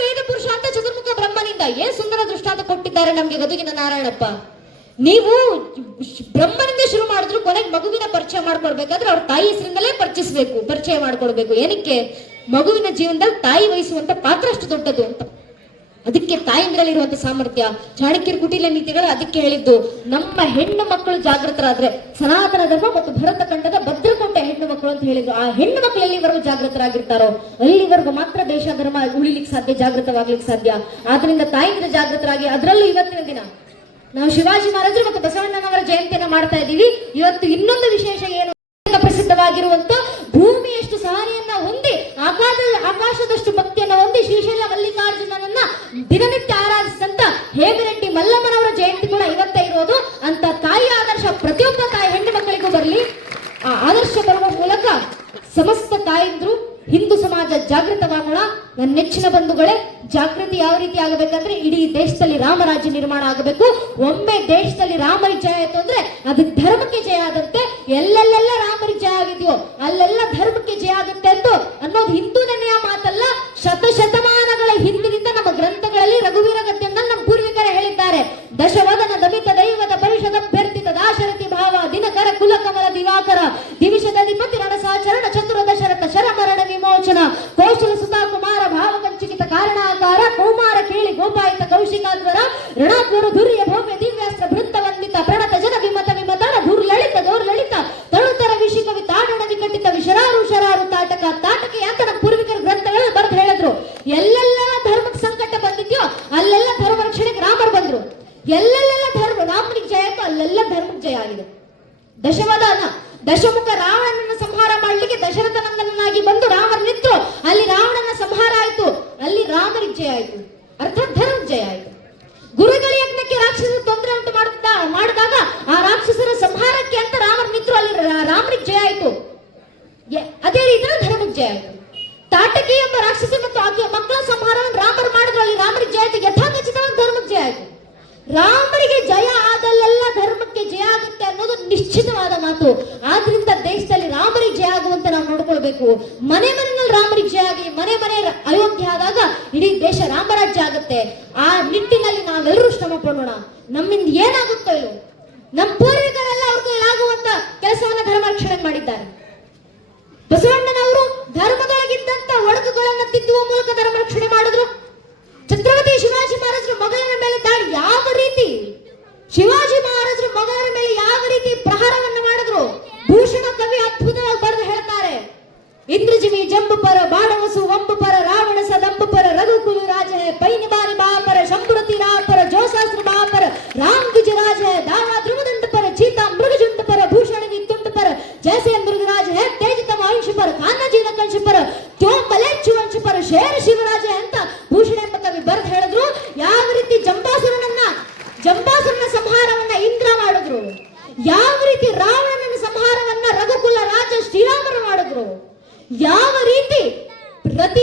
ವೇದ ಪುರುಷ ಅಂತ ಚತುರ್ಮುಖ ಬ್ರಹ್ಮನಿಂದ. ಏನ್ ಸುಂದರ ದೃಷ್ಟಾಂತ ಕೊಟ್ಟಿದ್ದಾರೆ ನಮ್ಗೆ ಗದುಗಿನ ನಾರಾಯಣಪ್ಪ. ನೀವು ಬ್ರಹ್ಮನಿಂದ ಶುರು ಮಾಡಿದ್ರು ಕೊನೆಗೆ ಮಗುವಿನ ಪರಿಚಯ ಮಾಡ್ಕೊಳ್ಬೇಕಾದ್ರೆ ಅವ್ರ ತಾಯಿ ಹೆಸರಿಂದಲೇ ಪರಿಚಯ ಮಾಡ್ಕೊಳ್ಬೇಕು. ಏನಕ್ಕೆ? ಮಗುವಿನ ಜೀವನದಲ್ಲಿ ತಾಯಿ ವಹಿಸುವಂತ ಪಾತ್ರ ಅಷ್ಟು ದೊಡ್ಡದು ಅಂತ. ಅದಕ್ಕೆ ತಾಯಿಂದ್ರಲ್ಲಿರುವಂತ ಸಾಮರ್ಥ್ಯ. ಚಾಣಕ್ಯರ ಕುಟಿಲ ನೀತಿಗಳು ಅದಕ್ಕೆ ಹೇಳಿದ್ದು, ನಮ್ಮ ಹೆಣ್ಣು ಮಕ್ಕಳು ಜಾಗೃತರಾದ್ರೆ ಸನಾತನ ಧರ್ಮ ಮತ್ತು ಭರತ ಖಂಡದ ಭದ್ರಕೋಟೆ ಹೆಣ್ಣು ಮಕ್ಕಳು ಅಂತ ಹೇಳಿದ್ರು. ಆ ಹೆಣ್ಣು ಮಕ್ಕಳು ಎಲ್ಲಿವರೆಗೂ ಜಾಗೃತರಾಗಿರ್ತಾರೋ ಅಲ್ಲಿವರೆಗೂ ಮಾತ್ರ ದೇಶ ಧರ್ಮ ಉಳಿಲಿಕ್ಕೆ ಸಾಧ್ಯ, ಜಾಗೃತವಾಗ್ಲಿಕ್ಕೆ ಸಾಧ್ಯ. ಆದ್ರಿಂದ ತಾಯಿಂದ್ರ ಜಾಗೃತರಾಗಿ, ಅದರಲ್ಲೂ ಇವತ್ತಿನ ದಿನ ನಾವು ಶಿವಾಜಿ ಮಹಾರಾಜರು ಮತ್ತು ಬಸವಣ್ಣನವರ ಜಯಂತಿಯನ್ನ ಮಾಡ್ತಾ ಇದ್ದೀವಿ. ಇವತ್ತು ಇನ್ನೊಂದು ವಿಶೇಷ ಏನು, ಪ್ರಸಿದ್ಧವಾಗಿರುವಂತ ಭೂಮಿಯಷ್ಟು ಸಹನೆಯನ್ನ ಹೊಂದಿ ಆಕಾಶದಷ್ಟು ಭಕ್ತಿಯನ್ನ ಹೊಂದಿ ಶ್ರೀಶೈಲ ಮಲ್ಲಿಕಾರ್ಜುನನನ್ನ ದಿನನಿತ್ಯ ಆರಾಧಿಸಿದಂತ ಹೇಮಿರೆಡ್ಡಿ ಮಲ್ಲಮ್ಮನವರ ಜಯಂತಿ ಕೂಡ ಇವತ್ತೇ ಇರೋದು. ಅಂತ ತಾಯಿ ಆದರ್ಶ ಪ್ರತಿಯೊಬ್ಬ ತಾಯಿ ಹೆಣ್ಣು ಮಕ್ಕಳಿಗೂ ಬರಲಿ. ಆ ಆದರ್ಶ ಬರುವ ಮೂಲಕ ಸಮಸ್ತ ತಾಯಂದ್ರು ಹಿಂದೂ ಸಮಾಜ ಜಾಗೃತವಾಗೋಣ. ನನ್ನ ನೆಚ್ಚಿನ ಬಂಧುಗಳೇ, ಜಾಗೃತಿ ಯಾವ ರೀತಿ ಆಗಬೇಕಂದ್ರೆ ಇಡೀ ದೇಶದಲ್ಲಿ ರಾಮರಾಜ್ಯ ನಿರ್ಮಾಣ ಆಗಬೇಕು. ಒಮ್ಮೆ ದೇಶದಲ್ಲಿ ರಾಮರಿಗೆ ಜಯ ಆಯ್ತು ಅಂದ್ರೆ ಅದು ಧರ್ಮಕ್ಕೆ ಜಯ ಆದಂತೆ. ಎಲ್ಲೆಲ್ಲೆಲ್ಲ ರಾಮರಿಗೆ ಜಯ ಆಗಿದೆಯೋ ಅಲ್ಲೆಲ್ಲ ಧರ್ಮಕ್ಕೆ ಜಯ ಆಗುತ್ತೆ ಅಂತ ಅನ್ನೋದು ಹಿಂದೂ ನೆನೆಯ ಮಾತಲ್ಲ. ಶತಮಾನಗಳ ಹಿಂದಿನಿಂದ ನಮ್ಮ ಗ್ರಂಥಗಳಲ್ಲಿ ರಘುವೀರ ಗದ್ಯದಲ್ಲಿ ನಮ್ಮ ಪೂರ್ವಿಕರೇ ಹೇಳಿದ್ದಾರೆ. ದಶವದನ ದಮಿತ ದೈವದ ಪರಿಷದ ಅಭ್ಯರ್ಥಿತ ದಾಶರಥಿ ಭಾವ ದಿನಕರ ಕುಲಕಮಲ ದಿವಾಕರ ದಿವಿಷದಧಿಪತಿ ರಣಸಾಚರಣ ಚತುರ ದಶರಥ ಶರಮರಣ ವಿಮೋಚನ ಕೌಶಲ ಸುಧಾ ಕುಮಾರ ಭಾವಕಂಚಿಕಿತ ಕಾರಣಾಕಾರ ಕೌಮಾರ ಕೇಳಿ ಗೋಪಾಯಿತ ಕೌಶಿಕಾಧ್ವರ ರಣಾಧ್ವರ ಧುರ್ಯ ಭವ್ಯ ದಿವ್ಯಾಸ್ತ್ರ ಭೃತ್ತ ವಂದಿತ ಪ್ರಣತ ಜನ ವಿಮತ ವಿಮತನ ಧುರ್ಲಳಿತ ಗೌರ್ಲಳಿತ ತಳುತರ ವಿಷಿಕವಿ ತಾಡಣ ವಿಕಟಿತ ವಿಶರಾರು ಶರಾರು ತಾಟಕ ಅಂತ ನಮ್ಮ ಪೂರ್ವಿಕರ ಗ್ರಂಥಗಳಲ್ಲಿ ಬರೆದು ಹೇಳಿದ್ರು. ಎಲ್ಲೆಲ್ಲ ಧರ್ಮಕ್ಕೆ ಸಂಕಟ ಬಂದಿದ್ಯೋ ಅಲ್ಲೆಲ್ಲ ಧರ್ಮ ರಕ್ಷಣೆಗೆ ರಾಮರು ಬಂದ್ರು. ಎಲ್ಲೆಲ್ಲ ಧರ್ಮ ರಾಮನಿಗೆ ಜಯ ಆಯ್ತು ಅಲ್ಲೆಲ್ಲ ಧರ್ಮಕ್ಕೆ ಜಯ ಆಗಿದೆ. ದಶಮುಖ ರಾವಣನನ್ನು ಸಂಹಾರ ಮಾಡಲಿಕ್ಕೆ ದಶರಥನಂದನಾಗಿ ಬಂದು ರಾಮರು ನಿಂತರು. ಅಲ್ಲಿ ರಾವಣನ ಸಂಹಾರ ಆಯ್ತು, ಅಲ್ಲಿ ರಾಮರಿಗೆ ಜಯ ಆಯ್ತು, ಅರ್ಥಾತ್ ಧರ್ಮಕ್ಕೆ ಜಯ ಆಯ್ತು. ಗುರುಗಳ ಯಜ್ಞಕ್ಕೆ ರಾಕ್ಷಸರು ತೊಂದರೆ ಉಂಟು ಮಾಡಿದಾಗ ಆ ರಾಕ್ಷಸರ ಸಂಹಾರಕ್ಕೆ ಅಂತ ರಾಮರು ನಿಂತರು, ಅಲ್ಲಿ ರಾಮರಿಗೆ ಜಯ ಆಯ್ತು. ಅದೇ ರೀತಿ ಧರ್ಮಕ್ಕೆ ಜಯ ಆಯ್ತು. ತಾಟಕಿ ಎಂಬ ರಾಕ್ಷಸ ಮತ್ತು ಆಕೆಯ ಮಕ್ಕಳ ಸಂಹಾರವನ್ನು ರಾಮರು ಮಾಡಿದ್ರು, ಅಲ್ಲಿ ರಾಮರಿಗೆ ಜಯ ಆಯ್ತು. ಯಥಾಖಚಿತವಾಗಿ ಧರ್ಮಕ್ಕೆ ಜಯ ಆಯ್ತು. ರಾಮರಿಗೆ ಜಯ ಆದಲ್ಲೆಲ್ಲ ಧರ್ಮಕ್ಕೆ ಜಯ ಆಗುತ್ತೆ ಅನ್ನೋದು ನಿಶ್ಚಿತವಾದ ಮಾತು. ಆದ್ರಿಂದ ದೇಶದಲ್ಲಿ ರಾಮರಿಗೆ ಜಯ ಆಗುವಂತೆ ನಾವು ನೋಡ್ಕೊಳ್ಬೇಕು. ಮನೆಯಲ್ಲಿ ರಾಮರಿಗೆ ಜಯ ಆಗಿ ಮನೆ ಅಯೋಧ್ಯೆ ಆದಾಗ ಇಡೀ ದೇಶ ರಾಮರಾಜ್ಯ ಆಗುತ್ತೆ. ಆ ನಿಟ್ಟಿನಲ್ಲಿ ನಾವೆಲ್ಲರೂ ಶ್ರಮ ಪಡೋಣ. ನಮ್ಮಿಂದ ಏನಾಗುತ್ತೋ ಇಲ್ಲೋ, ನಮ್ಮ ಪೂರ್ವಿಕರೆಲ್ಲ ಅವ್ರ ಕೈಲಾಗುವಂತ ಕೆಲಸವನ್ನ ಧರ್ಮ ರಕ್ಷಣೆ ಮಾಡಿದ್ದಾರೆ. ಬಸವಣ್ಣನವರು ಧರ್ಮದೊಳಗಿದ್ದಂತ ಒಡಕುಗಳನ್ನ ತಿದ್ದುವ ಮೂಲಕ ಧರ್ಮ ರಕ್ಷಣೆ ಮಾಡಿದ್ರು. ಛತ್ರಪತಿ ಶಿವಾಜಿ ಮಹಾರಾಜರ ಮಗನ ಮೇಲೆ ದಾಳಿ ಯಾವ ರೀತಿ, ಶಿವಾಜಿ ಮಹಾರಾಜರ ಮಗನ ಮೇಲೆ ಯಾವ ರೀತಿ ಪ್ರಹಾರವನ್ನು ಮಾಡಿದ್ರು ಭೂಷಣ ಕವಿ ಅದ್ಭುತವಾಗಿ ಬರೆದು ಹೇಳ್ತಾರೆ. ಇಂದ್ರಜಿಮಿ ಜಂಬು ಪರ ಬಾಣವಸು ವಂಬು ಪರ ರಾವಣ ಸದಂಬು ಪರ ರಘುಕುಲು ರಾಜ ಹೈ ಪೈನಿ ಬಾರಿ ಮಹಾಪರ ಶಂಭುರತಿ ರಾಪರ ಜೋಸಾಸ್ತ್ರ ಮಹಾಪರ ರಾಮ್ ಗುಜ ರಾಜ ಹೈ ದಾವಾ ಧ್ರುವದಂಡ ಪರ ಚೀತಾ ಮೃಗಜುಂಡ ಪರ ಭೂಷಣ ತುಂಡ ಪರ ಜೈಸೆ ಮೃಗರಾಜ ಹೈ ತೇಜಿತಮ ಅಂಶ ಪರ ಕಾನ್ನಜೀನ ಕಂಶ ಪರ ಕ್ಯೋ ಮಲೇಚ್ಚು ವಂಶ ಪರ ಶೇರ ಶಿವರಾಜ ಅಂತ ಭೂಷಣ ಎಂಬ ಕವಿ ಬರೆದು ಹೇಳಿದ್ರು. ಯಾವ ರೀತಿ ಜಂಬಾಸುರನ ಸಂಹಾರವನ್ನ ಇಂದ್ರ ಮಾಡಿದ್ರು, ಯಾವ ರೀತಿ ರಾವಣನ ಸಂಹಾರವನ್ನ ರಘುಕುಲ ರಾಜ ಶ್ರೀರಾಮರು ಮಾಡಿದ್ರು, ಯಾವ ರೀತಿ ಪ್ರತಿ